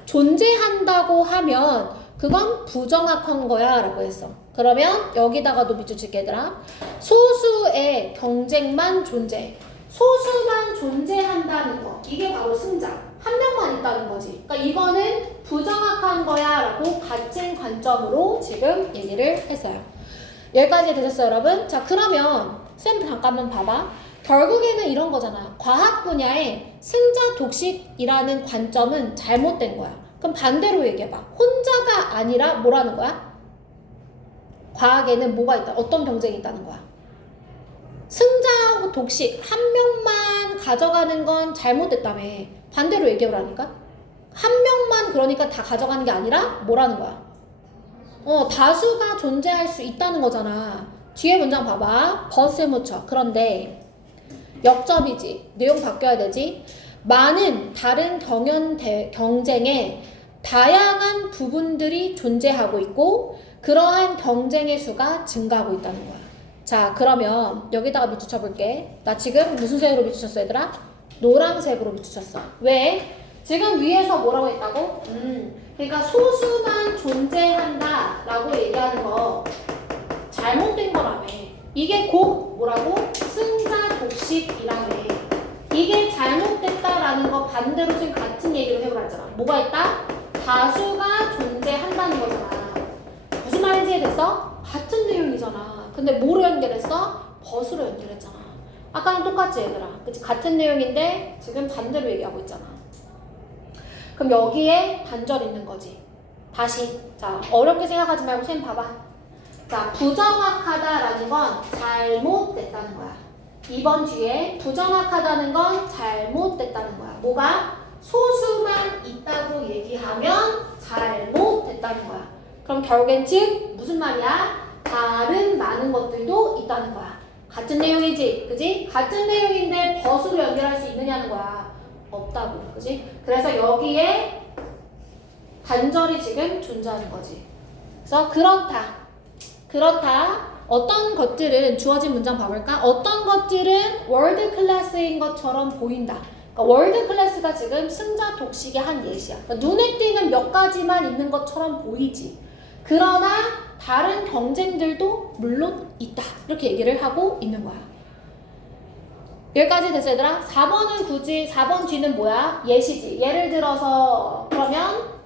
존재한다고 하면 그건 부정확한 거야 라고 했어. 그러면 여기다가도 밑줄 칠게 얘들아. 소수의 경쟁만 존재. 소수만 존재한다는 거. 이게 바로 승자. 한 명만 있다는 거지. 그러니까 이거는 부정확한 거야 라고 같은 관점으로 지금 얘기를 했어요. 여기까지 되셨어요 여러분? 자, 그러면 쌤 잠깐만 봐봐. 결국에는 이런 거잖아. 과학 분야의 승자 독식이라는 관점은 잘못된 거야. 그럼 반대로 얘기해봐. 혼자가 아니라 뭐라는 거야? 과학에는 뭐가 있다? 어떤 경쟁이 있다는 거야? 승자 독식, 한 명만 가져가는 건 잘못됐다며. 반대로 얘기해보라니까? 한 명만 그러니까 다 가져가는 게 아니라 뭐라는 거야? 다수가 존재할 수 있다는 거잖아. 뒤에 문장 봐봐. 벗에 묻혀. 그런데 역점이지. 내용 바뀌어야 되지. 많은 다른 경쟁에 다양한 부분들이 존재하고 있고 그러한 경쟁의 수가 증가하고 있다는 거야. 자, 그러면 여기다가 밑줄 쳐볼게. 나 지금 무슨 색으로 밑줄 쳤어 얘들아? 노란색으로 밑줄 쳤어. 왜? 지금 위에서 뭐라고 했다고? 그러니까 소수만 존재한다 라고 얘기하는 거 잘못된 거라며. 이게 곧 뭐라고? 승자 독식이라며. 이게 잘못됐다라는 거 반대로 지금 같은 얘기를 해보라잖아. 뭐가 있다? 다수가 존재한다는 거잖아. 무슨 말인지 이해됐어? 같은 내용이잖아. 근데 뭐로 연결했어? 벗으로 연결했잖아. 아까랑 똑같지 얘들아. 그치? 같은 내용인데 지금 반대로 얘기하고 있잖아. 그럼 여기에 반절 있는 거지. 다시 자 어렵게 생각하지 말고 쌤 봐봐. 자 부정확하다라는 건 잘못됐다는 거야. 2번 뒤에 부정확하다는 건 잘못됐다는 거야. 뭐가? 소수만 있다고 얘기하면 잘못됐다는 거야. 그럼 결국엔 즉 무슨 말이야? 다른 많은 것들도 있다는 거야. 같은 내용이지, 그지? 같은 내용인데 벗으로 연결할 수 있느냐는 거야. 없다고, 그지? 그래서 여기에 단절이 지금 존재하는 거지. 그래서 그렇다. 어떤 것들은 주어진 문장 봐볼까? 어떤 것들은 월드 클래스인 것처럼 보인다. 그러니까 월드 클래스가 지금 승자 독식의 한 예시야. 그러니까 눈에 띄는 몇 가지만 있는 것처럼 보이지. 그러나 다른 경쟁들도 물론 있다. 이렇게 얘기를 하고 있는 거야. 여기까지 됐어 얘들아? 4번은 굳이 4번 뒤는 뭐야? 예시지. 예를 들어서 그러면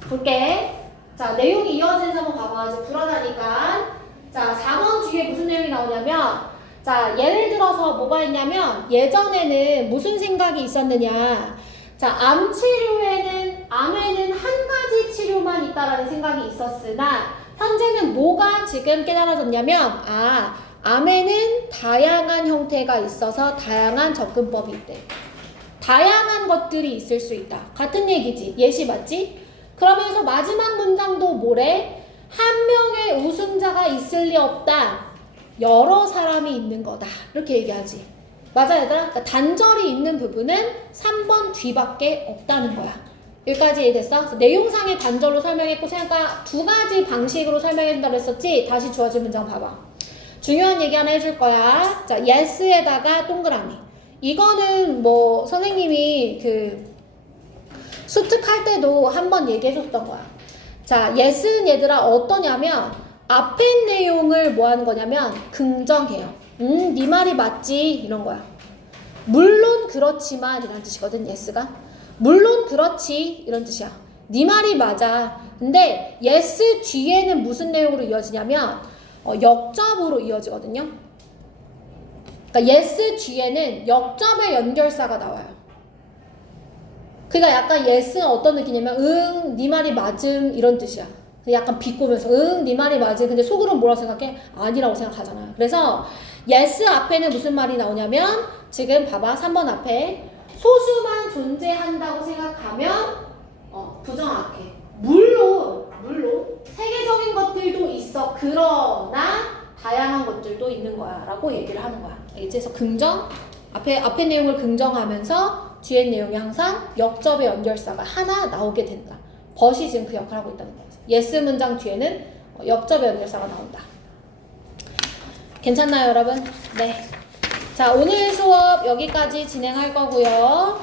볼게. 자 내용이 이어지는 거 한번 봐봐. 이제 불안하니까. 자 4번 뒤에 무슨 내용이 나오냐면 자 예를 들어서 뭐가 있냐면 예전에는 무슨 생각이 있었느냐. 자 암에는 한 가지 치료만 있다라는 생각이 있었으나 현재는 뭐가 지금 깨달아졌냐면 암에는 다양한 형태가 있어서 다양한 접근법이 있대. 다양한 것들이 있을 수 있다. 같은 얘기지. 예시 맞지? 그러면서 마지막 문장도 뭐래? 한 명의 우승자가 있을 리 없다. 여러 사람이 있는 거다. 이렇게 얘기하지. 맞아 얘들아? 그러니까 단절이 있는 부분은 3번 뒤밖에 없다는 거야. 여기까지 이해됐어? 그래서 내용상의 단절로 설명했고 생각과 두 가지 방식으로 설명해준다고 했었지? 다시 주어진 문장 봐봐. 중요한 얘기 하나 해줄 거야. 자, yes에다가 동그라미. 이거는 뭐 선생님이 수특할 때도 한번 얘기해줬던 거야. 자, yes는 얘들아 어떠냐면 앞에 내용을 뭐 하는 거냐면 긍정해요. 네 말이 맞지? 이런 거야. 물론 그렇지만 이런 뜻이거든, yes가. 물론 그렇지 이런 뜻이야. 네 말이 맞아. 근데 yes 뒤에는 무슨 내용으로 이어지냐면 역접으로 이어지거든요. 그러니까 yes 뒤에는 역접의 연결사가 나와요. 그러니까 약간 yes는 어떤 느낌이냐면 네 말이 맞음 이런 뜻이야. 약간 비꼬면서 네 말이 맞음. 근데 속으로는 뭐라고 생각해? 아니라고 생각하잖아. 그래서 yes 앞에는 무슨 말이 나오냐면 지금 봐봐 3번 앞에 소수만 존재한다고 생각하면 부정확해. 물론 세계적인 것들도 있어. 그러나 다양한 것들도 있는 거야 라고 얘기를 하는 거야. 알겠지? 그래서 긍정 앞에 내용을 긍정하면서 뒤에 내용이 항상 역접의 연결사가 하나 나오게 된다. 벗이 지금 그 역할을 하고 있다는 거지. yes 문장 뒤에는 역접의 연결사가 나온다. 괜찮나요 여러분? 네. 자 오늘 수업 여기까지 진행할 거고요.